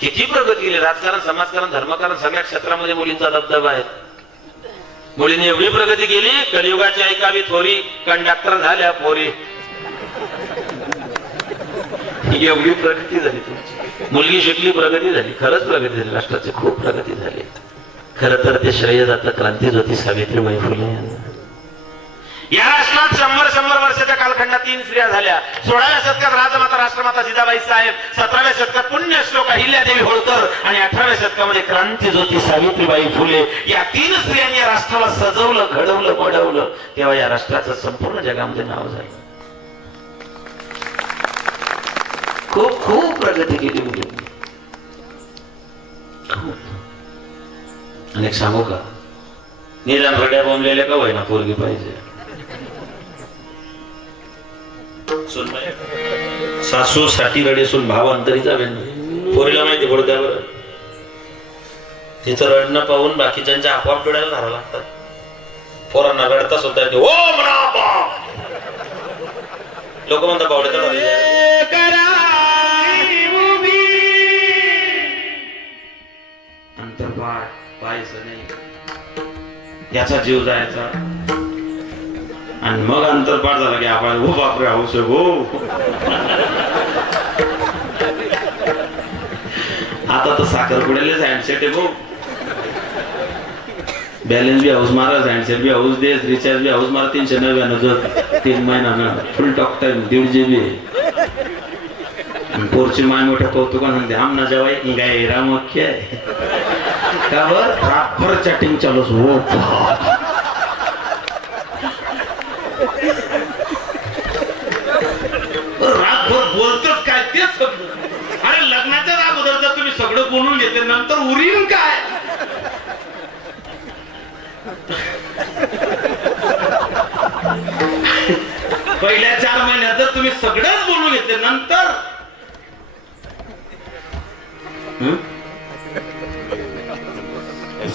किती प्रगती केली. राजकारण, समाजकारण, धर्मकारण सगळ्या क्षेत्रामध्ये मुलींचा दबदबा आहे. मुलीने एवढी प्रगती केली, कलियुगाची ऐकावी थोरी, कंडक्टर झाल्या पोरी. एवढी प्रगती झाली तुमची. मुलगी शिकली, प्रगती झाली. खरंच प्रगती झाली. राष्ट्राची खूप प्रगती झाली. खरं तर ते श्रेय जातं क्रांतीज्योती सावित्रीबाई फुले यांना. या राष्ट्रात 100 वर्षाच्या कालखंडात 3 स्त्रिया झाल्या. 16व्या शतकात राजमाता राष्ट्रमाता जिजाबाई साहेब, 17व्या शतकात पुण्यश्लोक अहिल्यादेवी होळकर आणि 18व्या शतकामध्ये क्रांतीज्योती सावित्रीबाई फुले. या 3 स्त्रियांनी या राष्ट्राला सजवलं, घडवलं, घडवलं. तेव्हा या राष्ट्राचं संपूर्ण जगामध्ये नाव झालं. खूप खूप प्रगती केली मुलींनी. अनेक सांगू का, निदान रड्या बोंबलेल्या का होईना पोरगी पाहिजे. सासू साठी रडे सून भाव अंतरीचा वेळ. पोरीला माहिती पडत बरं, तिचं रडणं पाहून बाकीच्यांच्या आपोआप डोळ्याला धारा लागतात. पोरांना रडता सुद्धा येते. ओ म्हणा लोक म्हणतात बावडे तर अंतर्पाठ पाहायचं नाही, याचा जीव जायचा. आणि मग अंतर्पाठ झाला की आपण हो बापरे हाऊस हो. आता तर साखरपुड्यालाच हँडसेट आहे भाऊ. बॅलन्स बी हाऊस मारा, हँडसेट बी हाऊस दे, रिचार्ज बी हाऊस मारा. 399 3 महिना फुल टॉक टाइम 1.5 GB. पोरची माय मोठ्या कौतुकान म्हणते आमना जेव्हा गाय रामख्य आहे का बर रातभर चॅटिंग चालूच हो. रातभर बोलतच काय तेच शब्द. अरे लग्नाच्या अगोदर जर तुम्ही सगळं बोलून घेतले नंतर उरीन काय. पहिल्या 4 महिन्यात जर तुम्ही सगळंच बोलून घेतले नंतर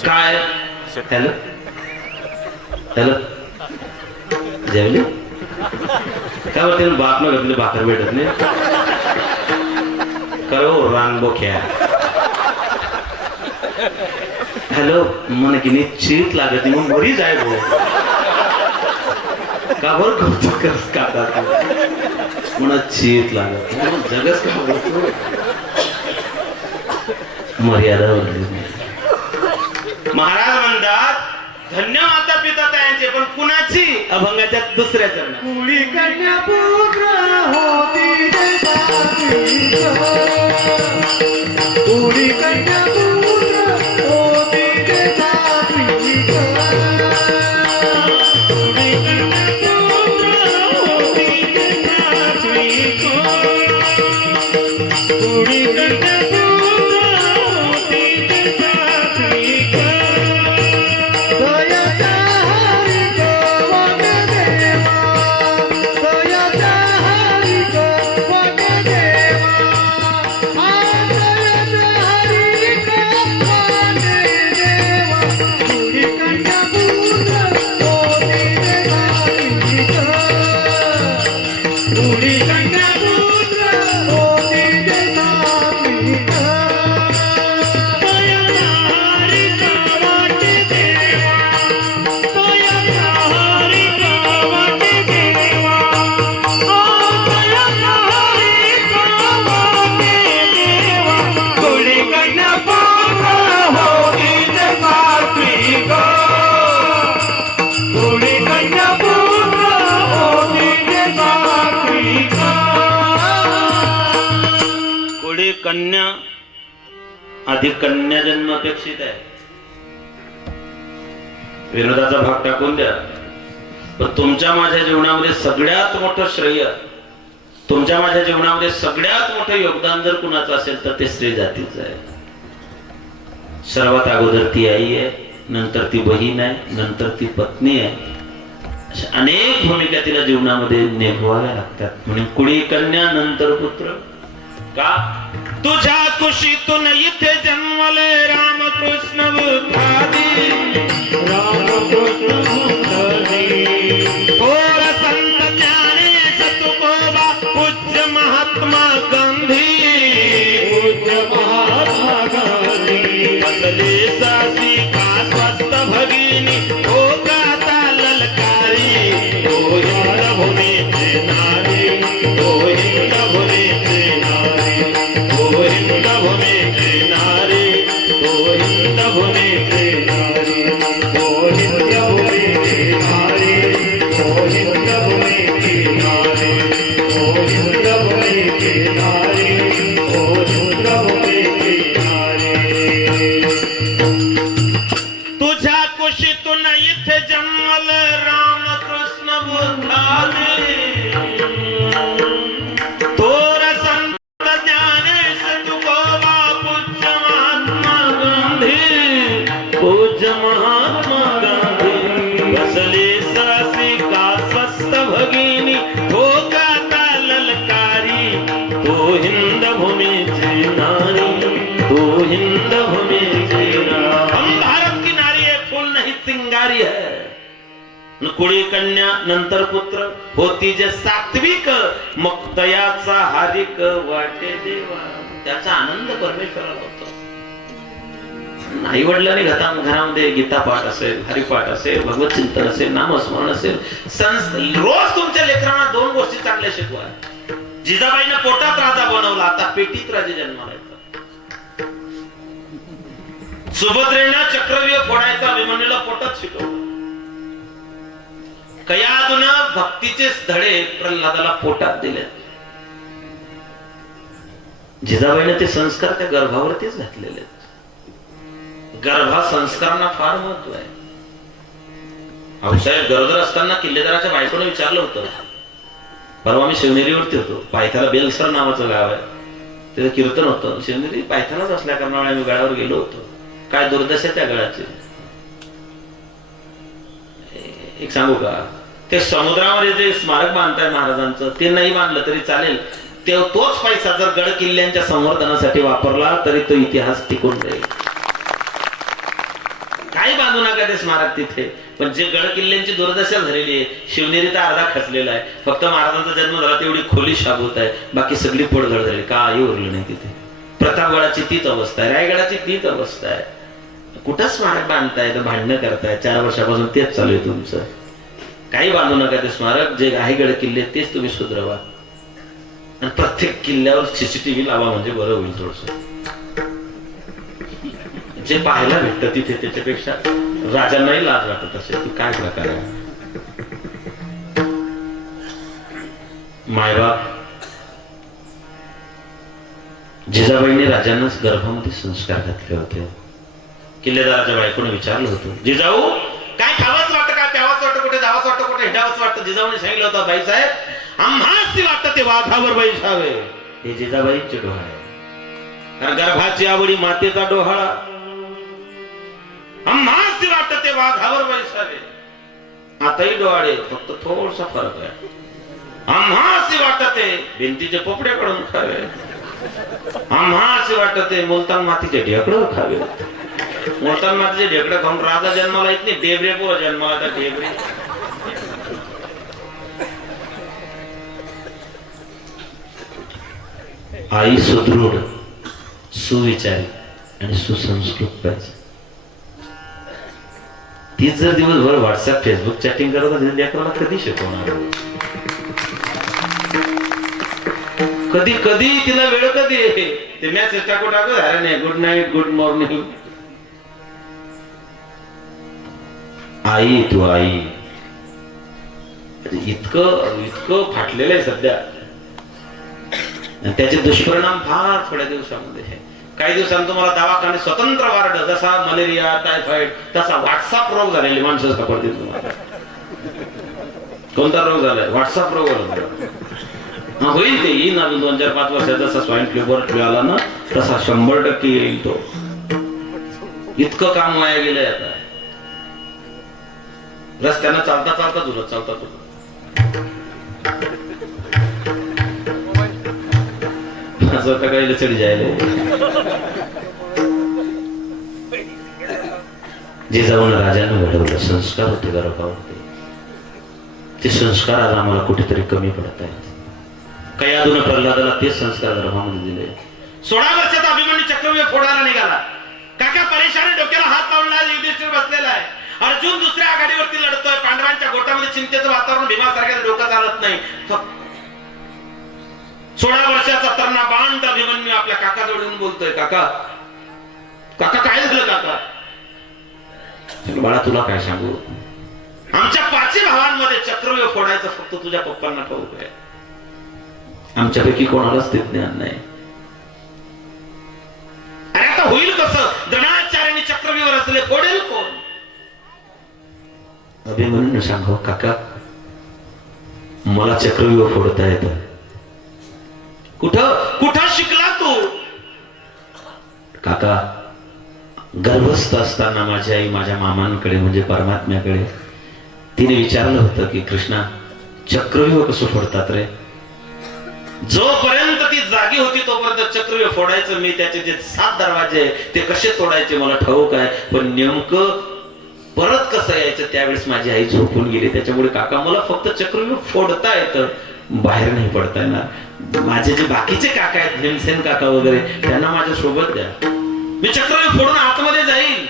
काय. हॅलो हॅलो जेवले काय होते बाप न घातले भाकर भेटत नाही करो रान बोख्या. हॅलो मन की निश्चित लागत मग बरी जाय भाऊ का बर कौतुक करस का म्हणून चीत लागत जगच का बोलतो. मर्यादा महाराज म्हणतात धन्य माता पिता त्यांचे पण कुणाची अभंगाच्या दुसऱ्या चरणात कुळी कन्या पुत्र होती कुळी कन्या पुत्र होती कन्या अधिक कन्या जन्म अपेक्षित आहे. विनोदाचा भाग टाकून द्या पण तुमच्या माझ्या जीवनामध्ये सगळ्यात मोठं श्रेय तुमच्या माझ्या जीवनामध्ये सगळ्यात मोठं योगदान जर कुणाचं असेल तर ते स्त्री जातीचं आहे. सर्वात अगोदर ती आई आहे, नंतर ती बहीण आहे, नंतर ती पत्नी आहे. अशा अनेक भूमिका तिला जीवनामध्ये निभवाव्या लागतात. म्हणून कुळी कन्या नंतर पुत्र. का तुझ्या कुशीतून इथे जन्मले रामकृष्ण बुद्धादी रामकृष्ण बुद्धादी थोर संत ज्ञानेश तुकोबा पूज्य महात्मा गांधी पूज्य महात्मा गांधी बदले सासी का स्वस्थ भगिनी हो गाता ललकारी हो यार भूमीचे नारी हो हिंद भूमीचे नारी हो हिंद भूमीचे नारी हो हिंद भूमीचे नारी हो हिंद भूमीचे नारी हो हिंद भूमीचे नारी हो हिंद भूमीचे नारी हो हिंद भूमीचे नारी. तुझ्या कुशीतून इथे जन्मल रामकृष्ण बुद्धाने थोर संत ज्ञानेश तुकोबा पूज्य महात्मा गांधी पूज्य महात्मा गांधी बसले सासी का स्वस्थ भगिनी हो गाता ललकारी तो हिंद भूमीचे नारी तो हिंद भूमीचे नारी. हम भारत की नारी है फूल नहीं चिंगारी है. कुळी कन्या नंतर पुत्र होती जे सात्विक मग तयाचा हारिक वाटे देवा. त्याचा आनंद परमेश्वराला होतो. आई वडिलांनी घरामध्ये गीता पाठ असेल, हरिपाठ असेल, भगवत चिंतन असेल, नामस्मरण असेल, रोज तुमच्या लेकरांना 2 गोष्टी चांगल्या शिकवा. जिजाबाईनं पोटात राजा बनवला, आता पेटीत राजे जन्माला येतात. सुभद्रेनं चक्रव्यूह फोडायचा अभिमन्यूला पोटात शिकवलं. कयादूनं भक्तीचे धडे प्रल्हादाला पोटात दिले. जिजाबाईने ते संस्कार त्या गर्भावरतीच घातलेले आहेत. गर्भा संस्कारांना फार महत्व आहे. आऊसाहेब गरोदर असताना किल्लेदाराच्या बायकोने विचारलं होतं. परवा मी शिवनेरीवरती होतो. पायथ्याला बेलसर नावाचं गाव आहे, तिथे कीर्तन होतं. शिवनेरी पायथ्यालाच असल्या कारणामुळे आम्ही गडावर गेलो होतो. काय दुर्दशा त्या गडाची. एक सांगू का, ते समुद्रामध्ये जे स्मारक बांधताय महाराजांचं, ते नाही बांधलं तरी चालेल. तोच पैसा जर गड किल्ल्यांच्या संवर्धनासाठी वापरला तरी तो इतिहास टिकून राहील. काही बांधू नका ते स्मारक तिथे, पण जे गड किल्ल्यांची दुर्दशा झालेली आहे. शिवनेरी तर अर्धा खचलेला आहे. फक्त महाराजांचा जन्म झाला तेवढी खोली शाबूत आहे, बाकी सगळी पडझड झाली, काही उरलं नाही तिथे. प्रतापगडाची तीच अवस्था आहे, रायगडाची तीच अवस्था आहे. कुठं स्मारक बांधताय तर भांडणं करताय. 4 वर्षापासून तेच चालू आहे तुमचं. काही बांधू नका ते स्मारक. जे आहे गड किल्ले तेच तुम्ही सुधरवा, आणि प्रत्येक किल्ल्यावर सीसीटीव्ही लावा, म्हणजे बरं होईल. थोडस जे पाहायला भेटतं तिथे त्याच्यापेक्षा राजांनाही लाज वाटत असेल की काय प्रकार आहे. मायबाप जिजाबाईंनी राजांनाच गर्भामध्ये संस्कार घातले होते. किल्लेदाराच्या बायकोने विचारलं होतं, जिजाऊ काय खावंच वाटतं, काय प्यावंच वाटतं, कुठे जावंच वाटतं, कुठे हिंडावंच वाटतं. जिजाऊने सांगितलं होतं, बाईसाहेब आम्हाच वाटतं ते वाघावर बैसावे. हे जिजाबाईंचे डोहाळे आहे. कारण गर्भाची आवडी मातेचा डोहाळा. आम्हाच वाटतं ते वाघावर बैसावे. आताही डोहाळे, फक्त थोडासा फरक आहे. आम्हाच वाटतं ते भिंतीचे पोपडे काढून खावे. आम्हाच वाटतं ते मुलतान मातीचे ढेकळं खावे. मुलतान मातीचे ढेकळं खाऊन राजा जन्माला येत नाही, डेबरे पोर जन्माला तर डेबरे. आई सुदृढ, सुविचारी आणि सुसंस्कृत पाहिजे. तीच जर दिवसभर व्हॉट्सअप फेसबुक चॅटिंग करत असेल, लेकराला कधी शिकवणार? कधी कधी तिला वेळ कधी ते मेसेज टाकू अरे नाही, गुड नाईट, गुड मॉर्निंग. आई तू आई इतकं इतकं फाटलेलं आहे सध्या. त्याचे दुष्परिणाम फार थोड्या दिवसामध्ये आहे. काही दिवसांत तुम्हाला दवाखाने स्वतंत्र वार्ड, जसा मलेरिया, टायफॉइड, तसा व्हॉट्सअप रोग झालेले माणसं सापडतील तुम्हाला. कोणता रोग झालाय? व्हॉट्सअप रोग होईल. ते येईल अजून 2-4-5 वर्षात. जसा स्वाईन फ्लू, बर्ड फ्लू आला ना, तसा 100% येईल तो. इतकं काम वाया गेलंय आता. रस्त्यानं चालता चालता झुलत चालता तुला काही चढी जायला. जे जाऊन राजानं घडवलं संस्कार होते गर्भावरती, ते संस्कार आज आम्हाला कुठेतरी कमी पडत आहेत. कयादून प्रल्हादाला तेच संस्कार गर्भामध्ये दिले. 16 वर्षाचा अभिमन्यू चक्रव्यूह फोडायला निघाला. काका परेशानी, डोक्याला हात लावला. युधिष्ठिर बसलेला आहे. अर्जुन दुसऱ्या आघाडीवरती लढतोय. पांडवांच्या गोटामध्ये चिंतेचं वातावरण. भीमासारख्या डोकं चालत नाही. 16 वर्षाचा तरणा बांध अभिमन्यू आपल्या काका जोडून बोलतोय, काका काका काय झालं काका? बाळा तुला काय सांगू, आमच्या 5 भावांमध्ये चक्रव्यूह फोडायचं फक्त तुझ्या पप्पांना ठाऊक आहे. आमच्यापैकी कोणालाच ते ज्ञान नाही. अरे आता होईल कसं? द्रोणाचार्याने चक्रव्यूह रचले, फोडेल कोण? अभिमन्यूने सांगू, काका मला चक्रव्यूह फोडता येतं. कुठं कुठं शिकला तू? काका गर्भस्थ असताना माझी आई माझ्या मामांकडे म्हणजे परमात्म्याकडे तिने विचारलं होतं की कृष्णा चक्रव्यूह कसं फोडतात रे? जोपर्यंत ती जागी होती तोपर्यंत चक्रव्यूह फोडायचं मी. त्याचे जे 7 दरवाजे ते कसे तोडायचे मला ठाऊक आहे. पण नेमकं परत कसं यायचं त्यावेळेस माझी आई झोपून गेली. त्याच्यामुळे काका मला फक्त चक्रव्यूह फोडता येतं, बाहेर नाही पडता येणार. माझे जे बाकीचे काका आहेत भीमसेन काका वगैरे त्यांना माझ्या सोबत द्या, मी चक्रव्यूह फोडून आतमध्ये जाईल.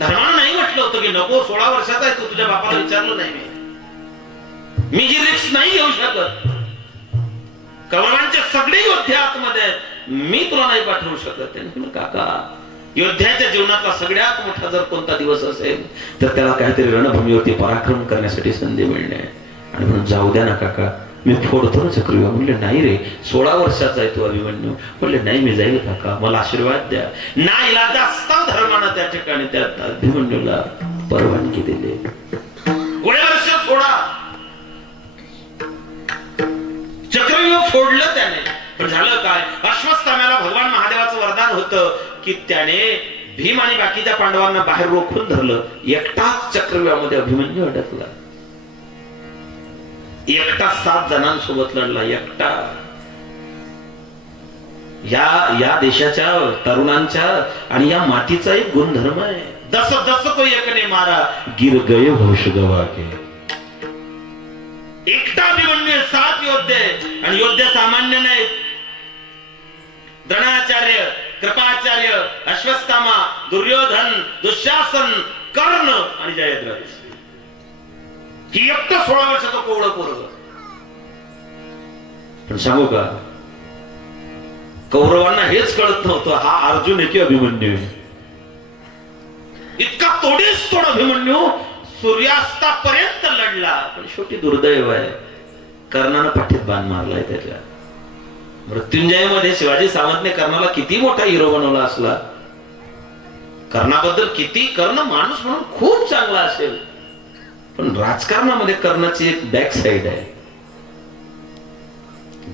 धर्मानं नाही म्हटलं होतं की नको, 16 वर्षाचा आहे तू, तुझ्या बापाला विचारलं नाही मी ही रिस्क नाही घेऊ शकत. कौरवांचे सगळे योद्धे आतमध्ये आहेत, मी तुला नाही पाठवू शकत. त्यांनी काका योद्ध्याच्या जीवनातला सगळ्यात मोठा जर कोणता दिवस असेल तर त्याला काहीतरी रणभूमीवरती पराक्रम करण्यासाठी संधी मिळणे. आणि म्हणून जाऊ द्या ना काका, मी फोडतो ना चक्रव्यूह. म्हणले नाही रे, 16 वर्षाचा आहे तो अभिमन्यू. म्हणले नाही मी जाईल काका, मला आशीर्वाद द्या. नाही इलाज असता धर्मानं त्या ठिकाणी त्या अभिमन्यूला परवानगी दिली. वर्ष सोडा, चक्रव्यूह फोडलं त्याने. पण झालं काय, अश्वत्थाम्याला भगवान महादेवाचं वरदान होतं की त्याने भीम आणि बाकीच्या पांडवांना बाहेर रोखून धरलं. एकटाच चक्रव्यूहामध्ये अभिमन्यू अडकला, एकटा 7 जणांसोबत लढला, एकटा. या देशाच्या तरुणांच्या आणि या मातीचा एक गुणधर्म आहे, दस दस को एकने मारा गिर गए होश गवा के. एकटा अभिमन्यू, 7 योद्धे. आणि योद्धे सामान्य नाहीत. द्रोणाचार्य, कृपाचार्य, अश्वत्थामा, दुर्योधन, दुःशासन, कर्ण आणि जयद्रथ. ही एकटं 16 वर्षाचं कोवळं पोरग. पण सांगू का, कौरवांना हेच कळत नव्हतं हा अर्जुन आहे की अभिमन्यू. इतका तोडीस तोड अभिमन्यू सूर्यास्तापर्यंत लढला. पण शेवटी दुर्दैव आहे, कर्णानं पाठीत बाण मारलाय त्याच्या. मृत्युंजय मध्ये शिवाजी सावंतने कर्णाला किती मोठा हिरो बनवला असला, कर्णाबद्दल किती, कर्ण माणूस म्हणून खूप चांगला असेल, पण राजकारणामध्ये कर्णाची एक बॅक साइड आहे.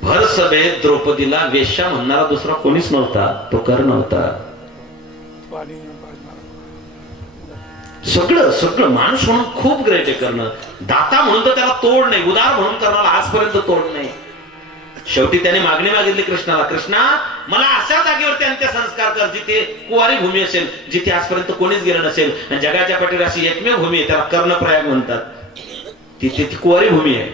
भर सभेत द्रौपदीला वेश्या म्हणणारा दुसरा कोणीच नव्हता, तो कर्ण होता. सगळं सगळं माणूस म्हणून खूप ग्रेट आहे कर्ण. दाता म्हणून तर त्याला तोड नाही, उदार म्हणून कर्णाला आजपर्यंत तोड नाही. शेवटी त्याने मागणी मागितली कृष्णाला, कृष्णा मला अशा जागेवरती अंत्यसंस्कार कर जिथे कुवारी भूमी असेल, जिथे आजपर्यंत कोणीच गेलं नसेल. आणि जगाच्या पाठीवर अशी एकमेव भूमी आहे, त्याला कर्णप्रयाग म्हणतात. तिथे ती कुवारी भूमी आहे.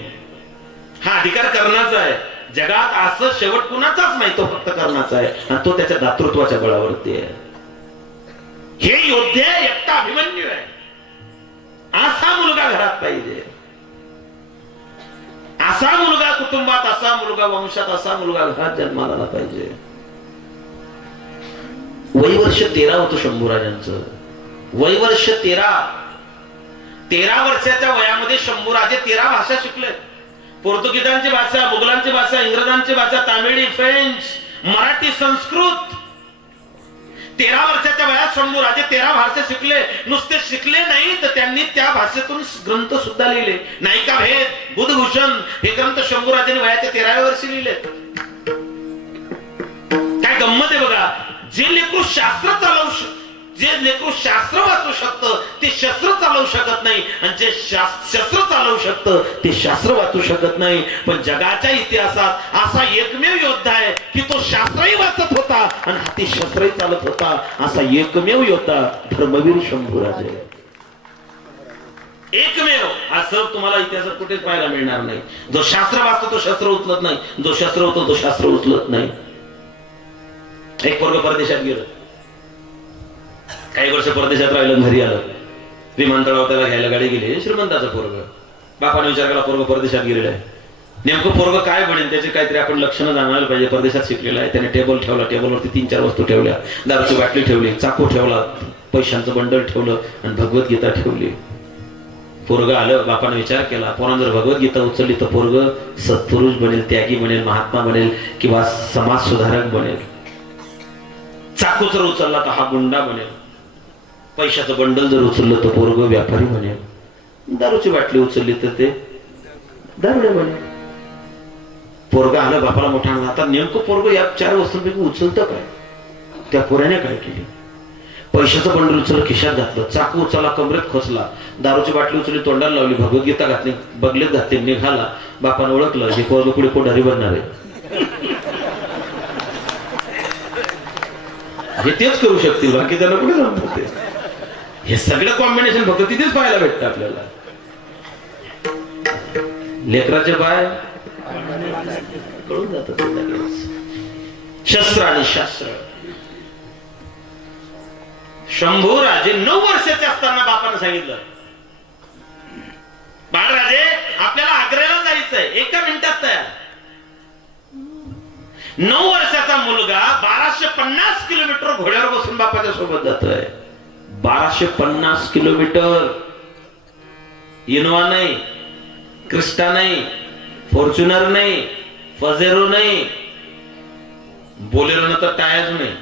हा अधिकार कर्णाचा आहे. जगात असं शेवट कुणाचाच नाही, तो फक्त कर्णाचा आहे. आणि तो त्याच्या दातृत्वाच्या बळावरती आहे. हे योद्धे एकटा अभिमन्यू आहे. असा मुलगा घरात पाहिजे, असा मुलगा कुटुंबात, असा मुलगा वंशात, असा मुलगा घरात जन्माला आला पाहिजे. वयवर्ष 13 होतं शंभूराजांचं. वयवर्ष 13 वर्षाच्या वयामध्ये शंभूराजे 13 भाषा शिकले. पोर्तुगीजांची भाषा, मुघलांची भाषा, इंग्रजांची भाषा, तामिळी, फ्रेंच, मराठी, संस्कृत. 13 वर्षाच्या वयात शंभूराजे 13 भाषा शिकले. नुसते शिकले नाही तर त्यांनी त्या भाषेतून ग्रंथ सुद्धा लिहिले. नायिका भेद, बुधभूषण हे ग्रंथ शंभूराजांनी वयाच्या 13व्या वर्षी लिहिले. काय गंमत आहे बघा, जे लेकरू शास्त्र चालवू जे लेकरू शास्त्र वाचू शकतं ते शस्त्र चालवू शकत नाही, आणि जे शस्त्र चालवू शकतं ते शास्त्र वाचू शकत नाही. पण जगाच्या इतिहासात असा एकमेव योद्धा आहे की तो शास्त्रही वाचत होता आणि हाती शस्त्रही चालत होता. असा एकमेव योद्धा धर्मवीर शंभूराजे, एकमेव. असं तुम्हाला इतिहासात कुठेच पाहायला मिळणार नाही. जो शास्त्र वाचतो तो शस्त्र उचलत नाही, जो शस्त्र होतो तो शास्त्र उचलत नाही. एक पोरग परदेशात गेलं, काही वर्ष परदेशात राहिलं, घरी आलं. विमानतळावर त्याला घ्यायला गाडी गेली. श्रीमंताचं पोरग, बापाने विचार केला पोरग परदेशात गेलेलं आहे, नेमकं पोरग काय बनेल त्याचे काहीतरी आपण लक्षणं जाणायला पाहिजे. परदेशात शिकलेला आहे. त्याने टेबल ठेवला, टेबलवरती 3-4 वस्तू ठेवल्या, दारूची बाटली ठेवली, चाकू ठेवला, पैशांचं बंडल ठेवलं आणि भगवद्गीता ठेवली. पोरग आलं, बापाने विचार केला पोरानं जर भगवद्गीता उचलली तर पोरग सत्पुरुष बनेल, त्यागी बनेल, महात्मा बनेल किंवा समाज सुधारक बनेल. चाकू जर उचलला तर हा गुंडा बनेल. पैशाचं बंडल जर उचललं तर पोरग व्यापारी बनेल. दारूची बाटली उचलली तर ते दारुडे बनेल. पोरग आलं, बापाला मोठा. आता नेमकं पोरग या 4 वस्तूंपैकी उचलतं काय? त्या पोराने काय केली? पैशाचं बंडल उचललं, खिशात घातलं, चाकू उचलला, कमरेत खोचला, दारूची बाटली उचलली, तोंडाला लावली, भगवद्गीता घातली, बगलेत घातली, निघाला. बापाने ओळखलं हे पोरग पुढे कोठारी बनणार आहे. हे तेच करू शकतील, बाकी त्यांना कुठे जमत ते. हे सगळं कॉम्बिनेशन फक्त तिथेच पाहायला भेटतं आपल्याला. लेकराचे पाय कळून जातात शस्त्र आणि शास्त्र. शंभूराजे 9 वर्षाचे असताना बापानं सांगितलं, बाळराजे आपल्याला आग्र्याला जायचंय, 1 मिनिटात तयार. 9 वर्षाचा मुलगा 1250 किलोमीटर घोड्यावर बसून बापाच्या सोबत जातोय. 1250 किलोमीटर. इनोवा नाही, क्रिस्टा नाही, फॉर्च्युनर नाही, फजेरो नाही, बोलेरो तर टायर्स नाही.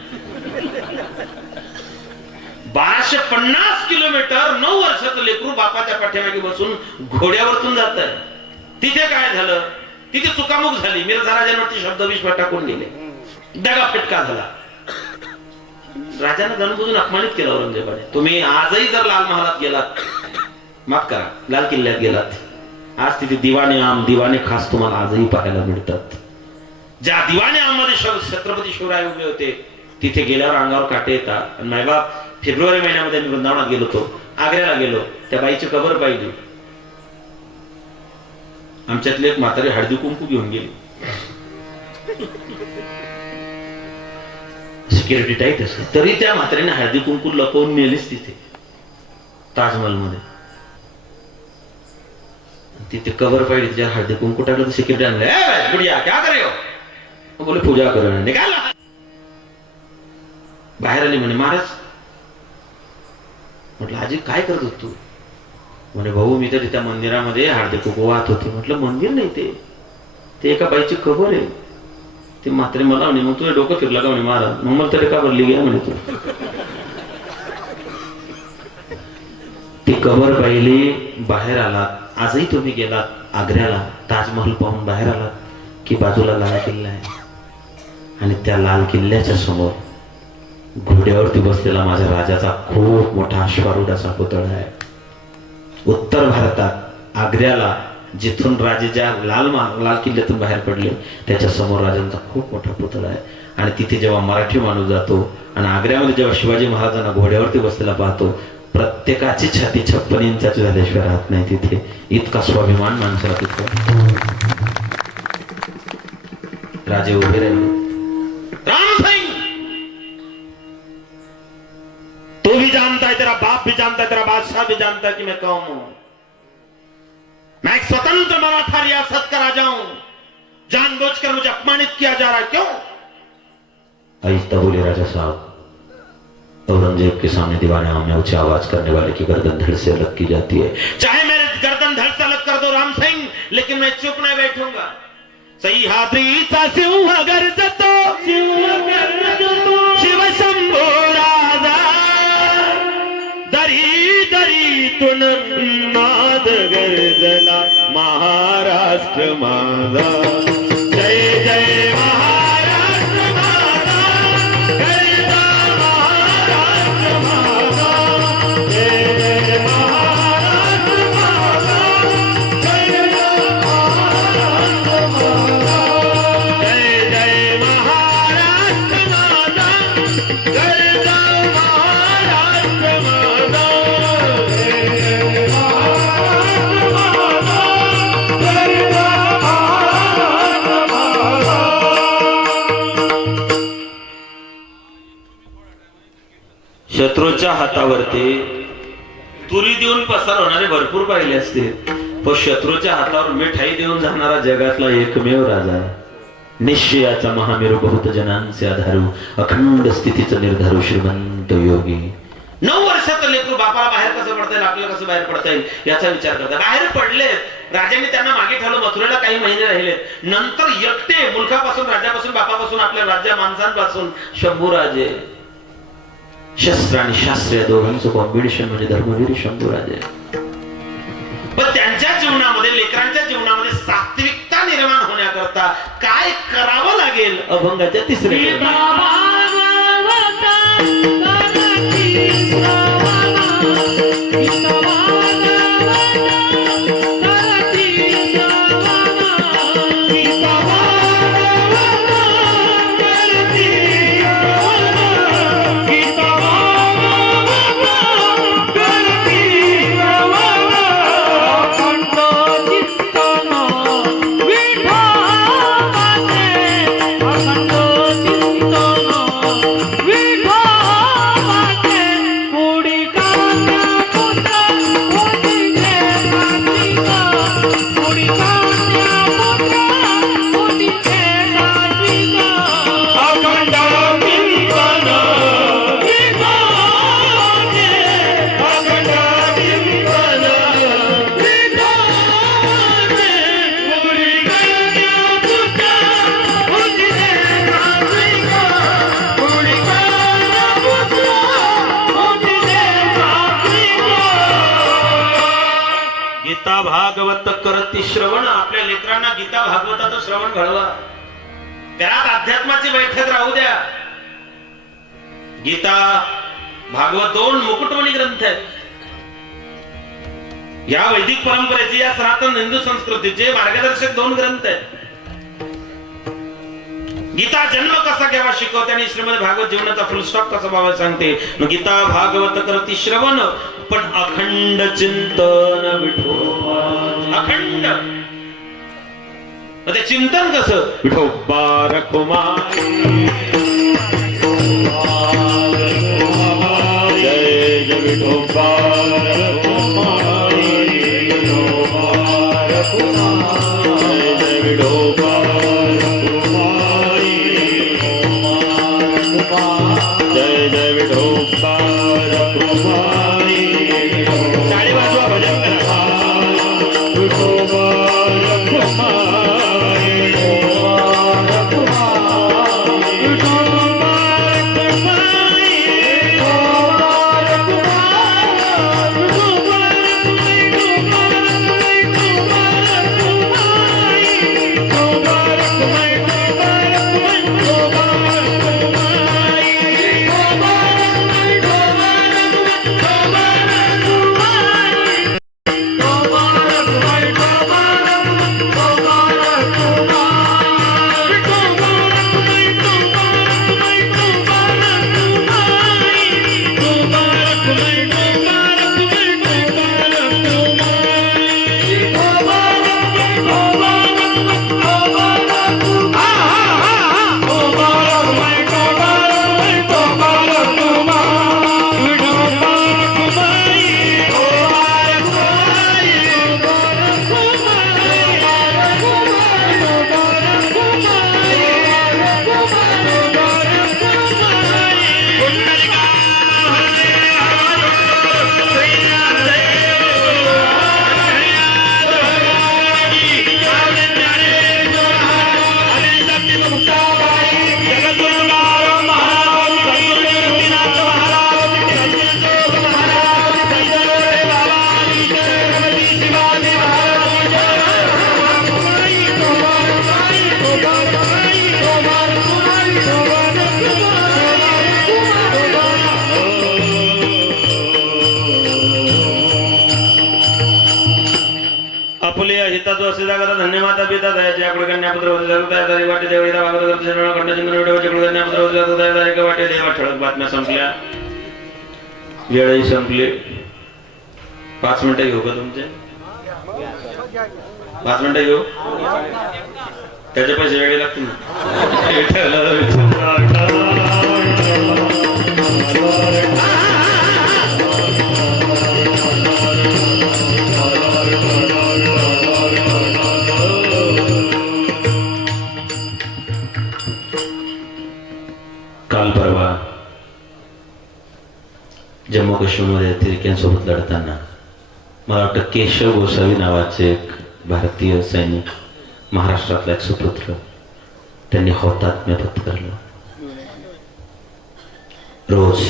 1250 किलोमीटर 9 वर्षाचं लेकरू बापाच्या पाठीमागे बसून घोड्यावरतून जात आहे. तिथे काय झालं? तिथे चुकामुक झाली. मिर्झा राजांवरती शब्दविष टाकून गेले, दगा फटका झाला. राजाने जाणून अपमानित केलं औरंगजेबाने. तुम्ही आजही जर लाल महालात गेलात, माफ करा, लाल किल्ल्यात गेलात, आज तिथे दिवाणे आम, दिवाणे खास तुम्हाला आजही पाहायला मिळतात. ज्या दिवाणे आम मध्ये छत्रपती शिवराय उभे होते, तिथे गेल्यावर अंगावर काटे येतात. आणि मायबाप फेब्रुवारी महिन्यामध्ये मी वृंदावनात गेलो होतो, आग्र्याला गेलो, त्या बाईची कबर पाहिली. आमच्यातली एक म्हातारी हळदी कुंकू घेऊन गेली. सिक्युरिटी टाईट असते तरी त्या म्हातारीने हळदी कुंकू लपवून नेलीच तिथे ताजमहल मध्ये. तिथे कबर पाहिली, तिच्या हळदी कुंकू टाकलं तर सिक्युरिटी आणलं, बुढ़िया क्या कर रहे हो? बोले पूजा कर रहे. निकाला. बाहेर आली, म्हणे महाराज. म्हटलं आजी काय करत होत तू? म्हणे भाऊ मी तर त्या मंदिरामध्ये हळदी कुंकू वाहत होती. म्हटलं मंदिर नाही ते एका बाईची कबर आहे. ते म्हातारी मला म्हणे मग तुझं डोकं फिरलं का? म्हणे महाराज मग मला तरी का भरली घ्या म्हणे तू. ती कबर पाहिली, बाहेर आलात. आजही तुम्ही गेलात आग्र्याला, ताजमहल पाहून बाहेर आलात की बाजूला लाल किल्ला आहे, आणि त्या लाल किल्ल्याच्या समोर घोड्यावरती बसलेला माझ्या राजाचा खूप मोठा अश्वारूढाचा पुतळा आहे. उत्तर भारतात आग्र्याला जिथून राजे ज्या लाल किल्ल्यातून बाहेर पडले त्याच्या समोर राजांचा खूप मोठा पुतळा आहे. आणि तिथे जेव्हा मराठी माणूस जातो आणि आग्र्यामध्ये जेव्हा शिवाजी महाराजांना घोड्यावरती बसलेला पाहतो, प्रत्येकाची छाती 56 इंचाची झाल्याशिवाय राहत नाही तिथे. इतका स्वाभिमान माणसाला तिथे. राजे उभे राहिले. राम सिंह, तू भी जानता है, तेरा बाप भी जानता है, तेरा बादशाह भी जानता है कि मैं कौन हूं. मैं एक स्वतंत्र मराठा रियासत का राजा हूं. जानबूझकर मुझे अपमानित किया जा रहा है, क्यों? आहिस्ता बोले राजा साहब, औरंगजेब के सामने दीवाने आम में ऊंची आवाज करने वाले की गर्दन धड़ से अलग की जाती है. चाहे मेरे गर्दन धड़ से अलग कर दो राम सिंह, लेकिन मैं चुप नहीं बैठूंगा. सह्याद्रीचा सिंह गर्जतो, शिव शंभो राजा, दरी दरीतून नाद गर्जला महाराष्ट्र माझा. जय जय महाराष्ट्र माझा, गर्जा महाराष्ट्र माझा. जय जय महाराष्ट्र माझा, गर्जा महाराष्ट्र माझा. जय जय महाराष्ट्र माझा, गर्जा महाराष्ट्र माझा. शत्रूच्या हातावरती तुरी देऊन पसार होणारे भरपूर पाहिले असते, पण शत्रूच्या हातावर मिठाई देऊन जाणारा जगातला एकमेव राजा आहे. निश्चयाचा महामेरू, बहुत जनांचे आधारू, अखंड स्थितीचं निर्धारू, श्रीमंत योगी. 9 वर्षाचं लेकरू बापाला बाहेर कसं पडता येईल, आपल्याला कसं बाहेर पडता येईल याचा विचार करतात. बाहेर पडलेत, राजाने त्यांना मागे ठेवलं. मथुरेला काही महिने राहिलेत. नंतर एकटे मुलखापासून, राजापासून, बापापासून, आपल्या राज्या माणसांपासून शंभूराजे. शस्त्र आणि शास्त्र या दोघांचं कॉम्बिनेशन म्हणजे धर्मवीर शंभूराजे. पण त्यांच्या जीवनामध्ये, लेकरांच्या जीवनामध्ये सात्विकता निर्माण होण्याकरता काय करावं लागेल? अभंगाच्या 3ऱ्या गीता भागवत करती श्रवण. आपल्या लेकरांना गीता भागवताचं श्रवण घडवा. त्यात अध्यात्माची बैठक राहू द्या. गीता भागवत 2 मुकुटमणी ग्रंथ आहेत. या वैदिक परंपरेचे, या सनातन हिंदू संस्कृतीचे मार्गदर्शक 2 ग्रंथ आहेत. गीता जन्म कसा घ्यावा शिकवते आणि श्रीमद भागवत जीवनाचा फुल स्टॉप कसा व्हावा सांगते. गीता भागवत करती श्रवण, पण अखंड चिंतन विठोबा. अखंड ते चिंतन कसं. विठोबा रखुमा जय जय विठोबा रखुमा जय विठोबा जय जय विठोबा रखुमा. टाळी वाजवा, भजन करा. विठोबा रखुमा धन्यमाता पिता दयाच्या कन्यापुत्र वाटे देवळीला वाटे देवा. ठळक बातम्या संपल्या. वेळही संपले. 5 मिनिटं घेऊ का तुमचे? 5 मिनिटं घेऊ. त्याचे पैसे वेगळे लागतील ना. काल परवा जम्मू काश्मीरमध्ये तिरक्यांसोबत लढताना मला वाटतं केशव गोसावी नावाचे एक भारतीय सैनिक, महाराष्ट्रातला एक सुपुत्र, त्यांनी हौतात्म्य पत्करलं. रोज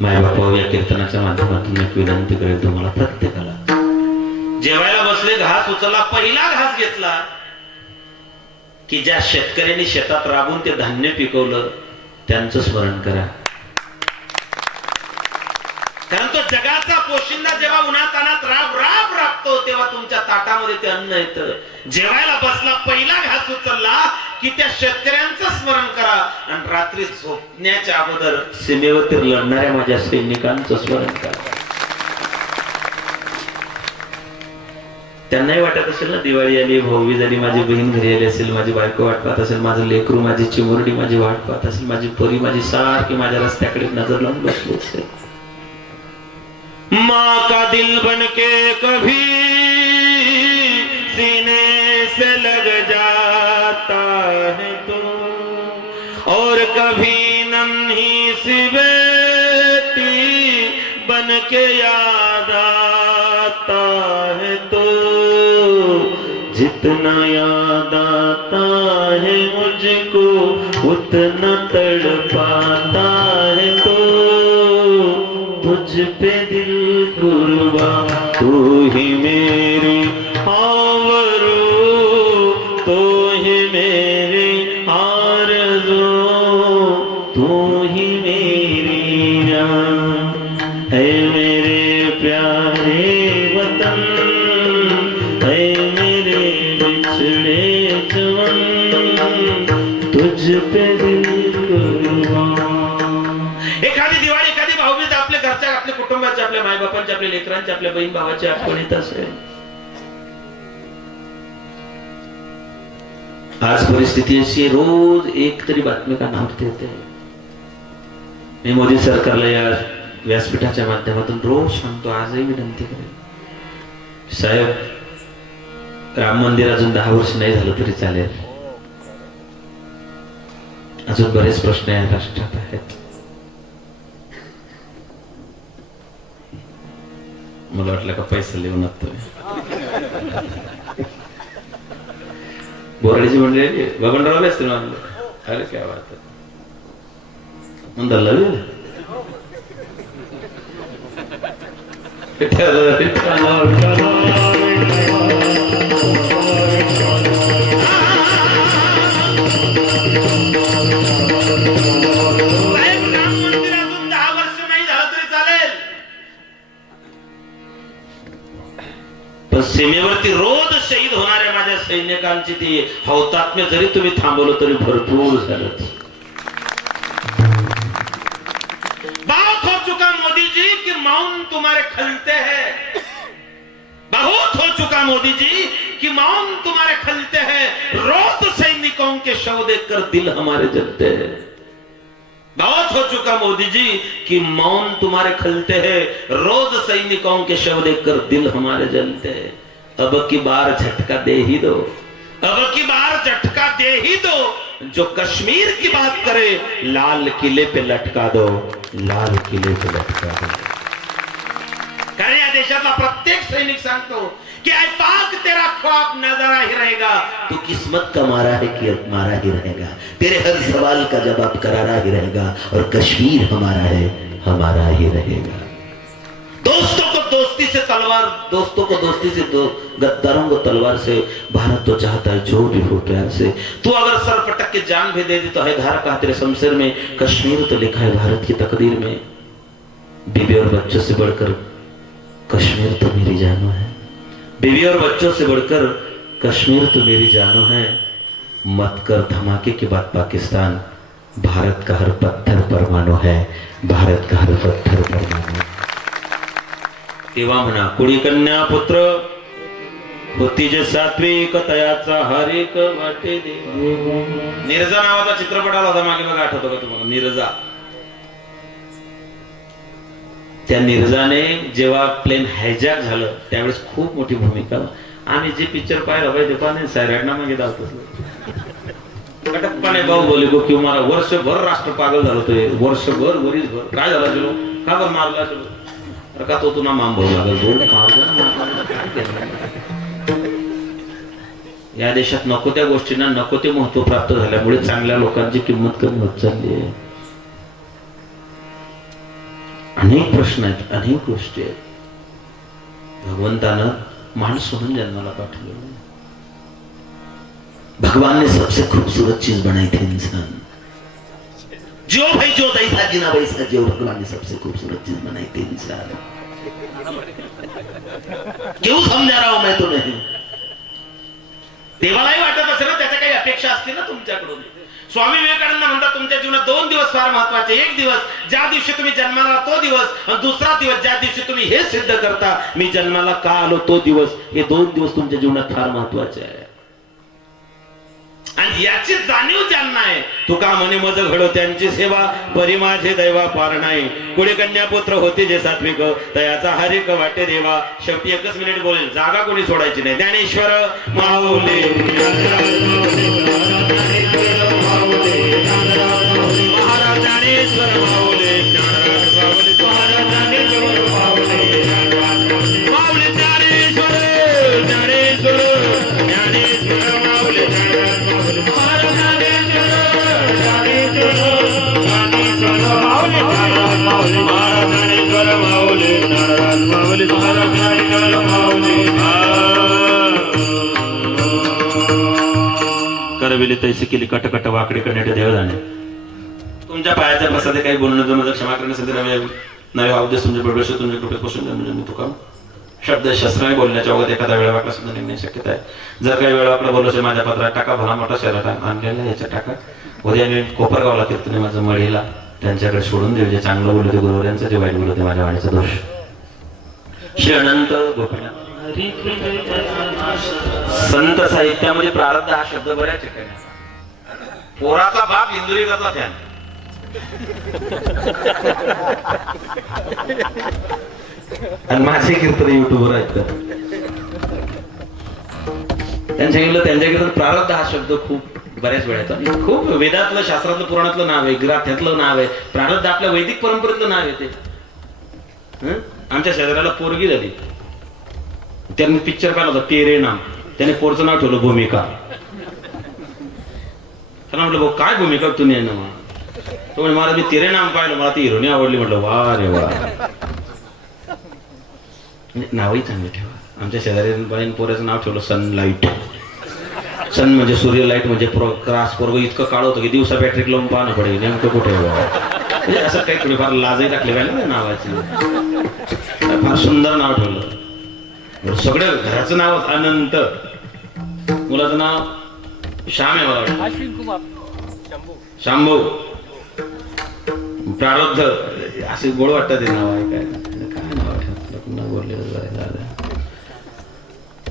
मायबापा या कीर्तनाच्या माध्यमातून एक विनंती करेल तुम्हाला प्रत्येकाला, जेवायला बसले, घास उचलला, पहिला घास घेतला की ज्या शेतकऱ्यांनी शेतात राबून ते धान्य पिकवलं त्यांचं स्मरण करा. कारण तो जगाचा पोशिंदा जेव्हा उन्हातानात राब राब राबतो तेव्हा तुमच्या ताटामध्ये ते अन्न येतं. जेवायला बसला, पहिला घास उचलला की त्या शेतकऱ्यांचं स्मरण करा. आणि रात्री झोपण्याच्या अगोदर सीमेवर लढणाऱ्या माझ्या सैनिकांचं स्मरण करा. त्यांनाही वाटत असेल ना, दिवाळी आली, भाऊबीज आली, माझी बहीण घरी आली असेल, माझी बायको वाट पाहत असेल, माझं लेकरू, माझी चिमुरडी माझी वाट पाहत असेल, माझी परी माझी सारखी माझ्या रस्त्याकडे नजर लावून बसली असेल. माँ का दिल बनके कभी सीने से लग जाता है तो, और कभी नन्ही सी बेटी बनके याद आता है तो, जितना याद आता है मुझको उतना तड़पाता है तो, तुझ पे दिल कुर्बान, तू ही मेरी आवरू, तू ही मेरी आरज़ू, तू ही मेरी जान। है मेरे प्यारे वतन, है मेरे बिछड़े जवन, तुझ पे दिल कुर्बान। एखादी दिवाळी, एखादी भाऊबीज आपल्या घरच्या, आपल्या कुटुंबाच्या, आपल्या मायबापांच्या, आपल्या लेकरांच्या, आपल्या बहीण भावाच्या आठवण येत असेल. आज परिस्थिती अशी, रोज एक तरी बातमी का नावते होते. मी मोदी सरकारला या व्यासपीठाच्या माध्यमातून रोज सांगतो, आजही विनंती करेन, साहेब राम मंदिर अजून 10 वर्ष नाही झालं तरी चालेल. अजून बरेच प्रश्न या राष्ट्रात आहेत. मला वाटलं का पैसा लिहून बोराडीची मंडळी बबनरावला असते ना. अरे काय बात म्हणलं सीमेवरती रोज शहीद होणाऱ्या माझ्या सैनिकांची ती हौतात्म्य जरी तुम्ही थांबवलं तरी भरपूर झालं. बहुत हो चुका मोदी जी कि मौन तुम्हारे खलते हैं, बहुत हो चुका मोदी जी कि मौन तुम्हारे खलते हैं, रोज सैनिकों के शव देखकर दिल हमारे जलते हैं. बहुत हो चुका मोदी जी कि मौन तुम्हारे खलते हैं, रोज सैनिकों के शव देखकर दिल हमारे जलते हैं. अब की बार झटका दे ही दो, अब की बार झटका दे ही दो, जो कश्मीर की बात करे लाल किले पे लटका दो, लाल किले पे लटका दो. कारण या देशातला प्रत्येक सैनिक सांगतो कि ऐ पाक तेरा ख्वाब नजारा ही रहेगा, तू किस्मत का मारा है कि मारा ही रहेगा, तेरे हर सवाल का जवाब करारा ही रहेगा, और कश्मीर हमारा है, हमारा ही रहेगा. दोस्तों को दोस्ती से तलवार, दोस्तों को दोस्ती से, गद्दारों को तलवार से. भारत तो चाहता है जो भी हो प्यार से. तू अगर सर पटक के जान भी दे दी तो है धारा कहा तेरे शमशेर में, कश्मीर तो लिखा है भारत की तकदीर में. बीवी और बच्चों से बढ़कर कश्मीर तो मेरी जानो है, बीवी और बच्चों से बढ़कर कश्मीर तो मेरी जानो है. मत कर धमाके की बात पाकिस्तान, भारत का हर पत्थर परमाणु है, भारत का हर पत्थर परमाणु. तेव्हा म्हणा कुडी कन्या पुत्र होती जे सात्विक, तयाचा हर एक वाटे देवा. निर्जा नावाचा चित्रपट आला होता मागे, बघा आठवतो का तुम्हाला निर्जा. त्या निर्जाने जेव्हा प्लेन हायजॅक झालं त्यावेळेस खूप मोठी भूमिका. आम्ही जे पिक्चर पाहिलं पाहिजे पाहणे सायराडना मागे धावतो कटप्पाने भाऊ बोले को क्यों मारा. वर्षभर राष्ट्र पागल झालं ते, वर्षभर वरीसभर काय झालं चलो, का बरं मारला चलो, का तो तुला माम भाऊ लागल. या देशात नको त्या गोष्टींना नको ते महत्व प्राप्त झाल्यामुळे चांगल्या लोकांची किंमत कमी होत चालली आहे. अनेक प्रश्न आहेत, अनेक गोष्टी आहेत. भगवंतानं माणूस म्हणून जन्माला पाठवलं. भगवान ने सबसे खूबसूरत चीज बनाई थी इंसान. जो भाई जो जैसा जीना वैसा जो, भगवान ने सबसे खूबसूरत चीज बनाई थी इंसान. क्यों समझा रहा हूं मैं तुम्हें. देवालाही वाटत असेल ना, त्याच्या काही अपेक्षा असतील ना तुमच्याकडून. स्वामी विवेकानंद म्हणतात तुमच्या जीवनात 2 दिवस फार महत्वाचे. एक दिवस ज्या दिवशी तुम्ही जन्माला तो दिवस, आणि दुसरा दिवस ज्या दिवशी तुम्ही हे सिद्ध करता मी जन्माला का आलो तो दिवस. हे 2 दिवस तुमच्या जीवनात फार महत्वाचे आहे. आणि याची जाणीव ज्यांना आहे, तुका म्हणे मज घडो त्यांची सेवा, परी माझे दैवा पार नाही. कुडी कन्या पुत्र होते जे सात्विक, तयाचा हर एक वाटे देवा. शेवटी 1 मिनिट बोलेल, जागा कोणी सोडायची नाही. ज्ञानेश्वर माऊली महाराज, ज्ञानेश्वर माऊली, महाराज माऊली महाराज ऐकायला माऊली करविली तैसे केली कटकट वाकडे करण्याचे देव जाणे. तुमच्या पायाच्या प्रसादे काही बोलणं जर माझं क्षमा करण्यासाठी नवे अवदेश तुमच्या प्रवेश तुमच्या कृपे पासून म्हणजे मी तुका शब्द शस्त्राने बोलण्याच्या वगैरे एखादा वेळ वाकला सुद्धा निघणे शक्यता आहे. जर काही वेळ वाकला बोललो असेल माझ्या पत्रात टाका, भला मोठा शहरात आणलेला याच्या टाका. उद्या मी कोपरगावला कीर्तने माझं मळीला त्यांच्याकडे सोडून देऊ. जे चांगलं बोललो ते गुरुवाऱ्यांचं, जे वाईट बोललो ते माझ्या वाणीचा दोष. श्री अनंत गोपीनाथ संत साहित्यामध्ये प्रारब्ध हा शब्द बऱ्याच ठिकाणी. पोराचा बाप इंदुरीचा फॅन. आणि माझे कीर्तन युट्यूबवर ऐकतात. त्यांनी सांगितलं त्यांच्या कीर्तन प्रारब्ध हा शब्द खूप बऱ्याच वेळा येतो. आणि खूप वेदातलं, शास्त्रातलं, पुराणातलं नाव आहे, ग्रंथातलं नाव आहे. प्रारब्ध आपल्या वैदिक परंपरेतलं नाव आहे ते. आमच्या शेजाऱ्याला पोरगी झाली, त्यांनी पिक्चर पाहिला होता तेरे नाम. त्याने पोरचं नाव ठेवलं भूमिका. त्याला म्हटलं भाऊ काय भूमिका तुम्ही आहे ना मग. तो म्हणजे मला मी तेरे नाम पाहिलं, मला ती हिरोनी आवडली. म्हटलं वा रे वा. नावही चांगलं ठेवा. आमच्या शेजारी पोराचं नाव ठेवलं सनलाइट. सन म्हणजे सूर्य, लाईट म्हणजे क्रॉस. पोरग इतकं काळ होतं की दिवसा बॅटरी लावून पाहणं पडेल नेमकं कुठे. म्हणजे असं काही थोडीफार लाजही टाकले पाहिजे ना नावाची. फार सुंदर नाव ठेवलं. सगळ्या घराचं नाव अनंत. मुलाचं नाव श्याम आहे मला वाटतं, शांभू. प्रारब्ध असे गोड वाटतं ते नाव आहे. काय नाव आहे पुन्हा बोलले.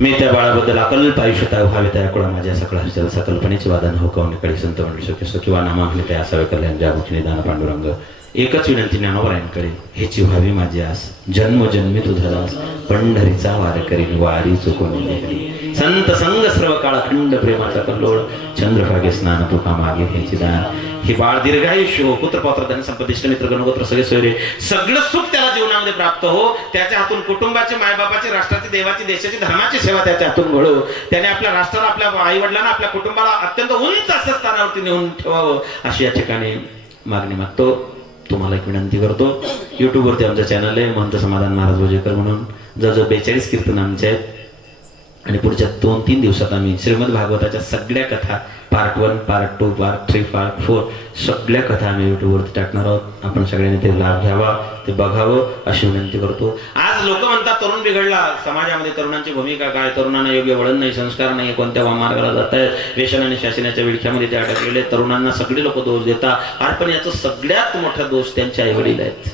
मी त्या बाळाबद्दल अकल्प आयुष्यात व्हावे त्या कुळा माझ्या सकळ सकल्पनेचे वादन हो कवनीकडे संत मंडळी शोके किंवा नामाग्नी त्या असावे कल्याण जागृती निदान पांडुरंग. एकच विनंती ज्ञानोबरायांकडे हेची व्हावी माझी आस. जन्मजन्मी तुझा दास पंढरीचा वार करीन वारी चुकून संत संग सर्व काळ अखंड प्रेमाचा कल्लोळ. चंद्रभागे स्नान तुका मागे ह्याची दान. हे बाळ दीर्घायुष्य हो, पुत्रपात्र धन संपदिष्ट मित्र गणगोत्र सगळे सोयरे. सगळं सुख त्याला जीवनामध्ये प्राप्त हो. त्याच्या हातून कुटुंबाची, मायबापाची, राष्ट्राची, देवाची, देशाची, धर्माची सेवा त्याच्या हातून घडो. त्याने आपल्या राष्ट्राला, आपल्या आई वडिलांना, आपल्या कुटुंबाला अत्यंत उंच असं स्थानावरती नेऊन ठेवावं अशी या ठिकाणी मागणी मागतो. तुम्हाला एक विनंती करतो. युट्यूबवरती आमचं चॅनल आहे महंत समाधान महाराज भोजेकर म्हणून. जवळजवळ 42 कीर्तन आमचे आहेत. आणि पुढच्या 2-3 दिवसात आम्ही श्रीमद भागवताच्या सगळ्या कथा पार्ट 1, पार्ट 2, पार्ट 3, पार्ट 4 सगळ्या कथा आम्ही युट्यूबवरती टाकणार आहोत. आपण सगळ्यांनी ते लाभ घ्यावा, ते बघावं अशी विनंती करतो. आज लोक म्हणतात तरुण बिघडला. समाजामध्ये तरुणांची भूमिका काय? तरुणांना योग्य वळण नाही, संस्कार नाही, कोणत्या मार्गाला जात आहेत, व्यसन आणि शासनाच्या विळख्यामध्ये ते अडकलेले. तरुणांना सगळे लोक दोष देतात. अरे पण याचा सगळ्यात मोठा दोष त्यांचे आई वडील आहेत.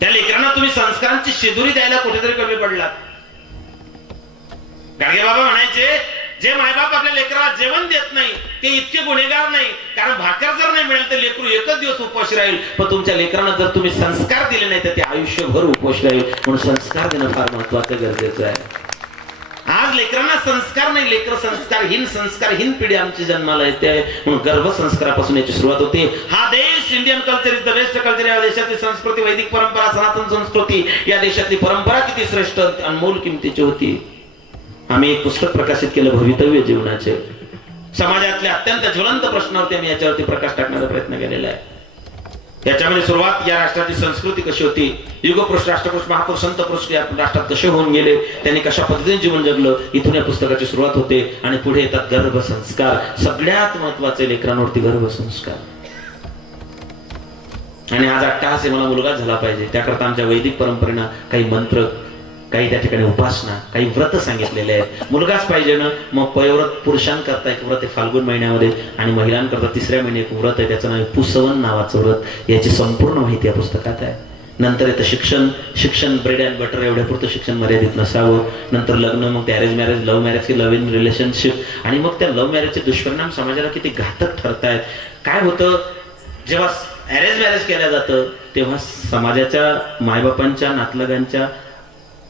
त्या लेकरांना तुम्ही संस्कारांची शिदुरी द्यायला कुठेतरी कमी पडलात. गाडगे बाबा म्हणायचे, जे मायबाप आपल्या लेकराला जेवण देत नाही ते इतके गुन्हेगार नाही. कारण भाकर जर नाही मिळेल तर लेकरू एकच दिवस उपाशी राहील. पण तुमच्या लेकरांना जर तुम्ही संस्कार दिले नाही तर ते आयुष्यभर उपाशी राहील. म्हणून संस्कार देणं फार महत्वाचं, गरजेचं आहे. आज लेकरांना संस्कार नाही. लेकर संस्कारहीन पिढी आमची जन्माला येते. म्हणून गर्भसंस्कारापासून याची सुरुवात होते. हा देश, Indian culture is the best culture. या देशातली संस्कृती, वैदिक परंपरा, सनातन संस्कृती, या देशातली परंपरा किती श्रेष्ठ, अनमोल किमतीची होती. आम्ही एक पुस्तक प्रकाशित केलं, भवितव्य जीवनाचे. समाजातल्या अत्यंत ज्वलंत प्रश्नावरती आम्ही याच्यावरती प्रकाश टाकण्याचा प्रयत्न केलेला आहे. याच्यामध्ये सुरुवात या राष्ट्राची संस्कृती कशी होती, युगपुरुष, राष्ट्रपुरुष, महापुरुष, संत पुरुष या राष्ट्रात कसे होऊन गेले, त्यांनी कशा पद्धतीने जीवन जगलं, इथून या पुस्तकाची सुरुवात होते. आणि पुढे येतात गर्भसंस्कार. सगळ्यात महत्वाचे लेकरांवरती गर्भसंस्कार. आणि आज अट्टहास आहे, मला मुलगा झाला पाहिजे. त्याकरता आमच्या वैदिक परंपरेनं काही मंत्र, काही त्या ठिकाणी उपासना, काही व्रत सांगितलेले आहेत. मुलगाच पाहिजे ना, मग पयव्रत पुरुषांकरता एक व्रत आहे फाल्गुन महिन्यामध्ये, आणि महिलांकरता 3ऱ्या महिने एक व्रत आहे, त्याचं नाव आहे पुसवन नावाचं व्रत. याची संपूर्ण माहिती या पुस्तकात आहे. नंतर येतं शिक्षण ब्रेड अँड बटर एवढ्यापुरतं शिक्षण मर्यादित नसावं. नंतर लग्न, मग ते अरेंज मॅरेज, लव्ह मॅरेज की लव्ह इन रिलेशनशिप. आणि मग त्या लव्ह मॅरेजचे दुष्परिणाम समाजाला किती घातक ठरतायत. काय होतं, जेव्हा अरेंज मॅरेज केलं जातं तेव्हा समाजाच्या, मायबापांच्या, नातलगांच्या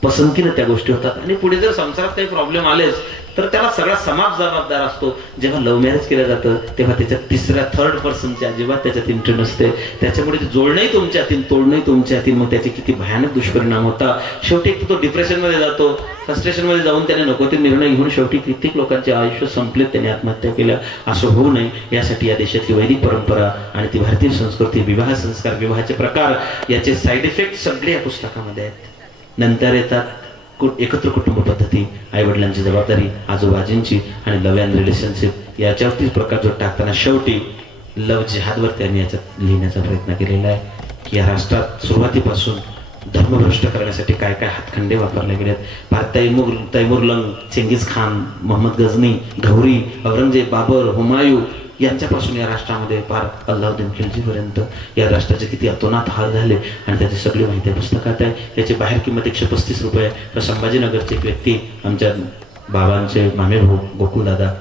पसंतीने त्या गोष्टी होतात. आणि पुढे जर संसारात काही प्रॉब्लेम आलेच तर त्याला सगळा समाज जबाबदार असतो. जेव्हा लव्ह मॅरेज केलं जातं तेव्हा त्याच्यात 3ऱ्या, 3rd पर्सनची अजिबात त्याच्यात इंट्री नसते. त्याच्यामुळे ते जोडणंही तुमच्या हाती, तोडणंही तुमच्या हाती. मग त्याचे किती भयानक दुष्परिणाम होतात. शेवटी तो डिप्रेशन मध्ये जातो, फ्रस्ट्रेशन मध्ये जाऊन त्याने नको ते निर्णय घेऊन शेवटी कित्येक लोकांचे आयुष्य संपलेत, त्यांनी आत्महत्या केल्या. असं होऊ नये यासाठी या देशातली वैदिक परंपरा आणि ती भारतीय संस्कृती, विवाह संस्कार, विवाहाचे प्रकार, याचे साईड इफेक्ट सगळे या पुस्तकामध्ये आहेत. नंतर येतात एकत्र कुटुंब पद्धती, आईवडिलांची जबाबदारी, आजोबाजींची आणि लव अँड रिलेशनशिप याच्यावरती प्रकाश जो टाकताना शेवटी लव जिहादवर त्यांनी याच्यात लिहिण्याचा प्रयत्न केलेला आहे की या राष्ट्रात सुरुवातीपासून धर्मभ्रष्ट करण्यासाठी काय काय हातखंडे वापरले गेलेत. तैमूरलंग, चेंगीज खान, मोहम्मद गझनी, घौरी, औरंगजेब, बाबर, हुमायूं यांच्यापासून या राष्ट्रामध्ये पार अल्लाउद्दीन खिलजीपर्यंत या राष्ट्राचे किती अतोनात हाल झाले आणि त्याची सगळी माहिती पुस्तकात आहे. याची बाहेर किंमत 135 रुपये. तर संभाजीनगरचे एक व्यक्ती, आमच्या बाबांचे मामे भाऊ गोकुळदादा,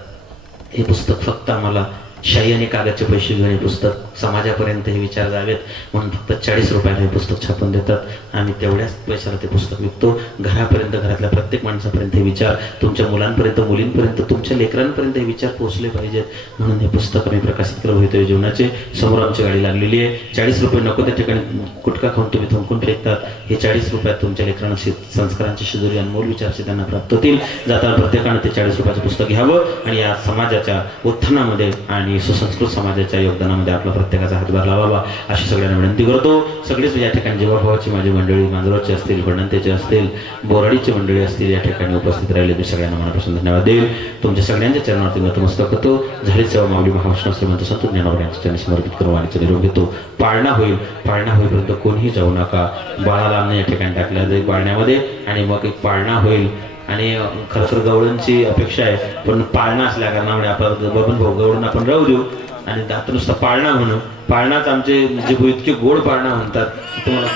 हे पुस्तक फक्त आम्हाला शाही आणि कागदचे पैसे घेऊन हे पुस्तक समाजापर्यंत हे विचार जावेत म्हणून फक्त 40 रुपयाला हे पुस्तक छापून देतात. आम्ही तेवढ्याच पैशाला ते पुस्तक विकतो. घरापर्यंत, घरातल्या प्रत्येक माणसापर्यंत हे विचार, तुमच्या मुलांपर्यंत, मुलींपर्यंत, तुमच्या लेकरांपर्यंत हे विचार पोहोचले पाहिजेत म्हणून हे पुस्तक आम्ही प्रकाशित करत होतो. जीवनाचे समोर आमची गाडी लागलेली आहे. 40 रुपये नको त्या ठिकाणी गुटखा खाऊन तुम्ही थुंकून फेकतात. हे 40 रुपयात तुमच्या लेकरांना संस्कारांची शिदोरी अनमोल विचारचे त्यांना प्राप्त होतील. जाताना प्रत्येकानं ते 40 रुपयाचं पुस्तक घ्यावं आणि या समाजाच्या उत्थानामध्ये आणि सुसंस्कृत समाजाच्या योगदानामध्ये आपला प्रत्येकाचा हातभार लावावा अशी सगळ्यांना विनंती करतो. सगळेच या ठिकाणी जीवाभावाची माझी मंडळी, मांजरोचे असतील, भडणतेचे असतील, बोराडीची मंडळी असतील, या ठिकाणी उपस्थित राहिले मी सगळ्यांना मनापासून धन्यवाद देईल. तुमच्या सगळ्यांच्या चरणावरती नतमस्तक होतो. झाली सेवा माऊली महाविष्णू श्रीमंत संत ज्ञानोबा यांच्या चरणी समर्पित करू आणि निरोप घेतो. पाळणा होईपर्यंत कोणीही जाऊ नका. बाळाला आम्ही या ठिकाणी टाकल्या जाईल पाळण्यामध्ये आणि मग एक पाळणा होईल. आणि खरं तर गवळणची अपेक्षा आहे, पण पाळणा असल्या कारणामुळे आपण बबन भाऊ गवळण आपण राहू देऊ आणि आता नुसता पाळणा म्हणू. पाळणाच आमचे म्हणजे इतके गोड पाळणा म्हणतात की तुम्हाला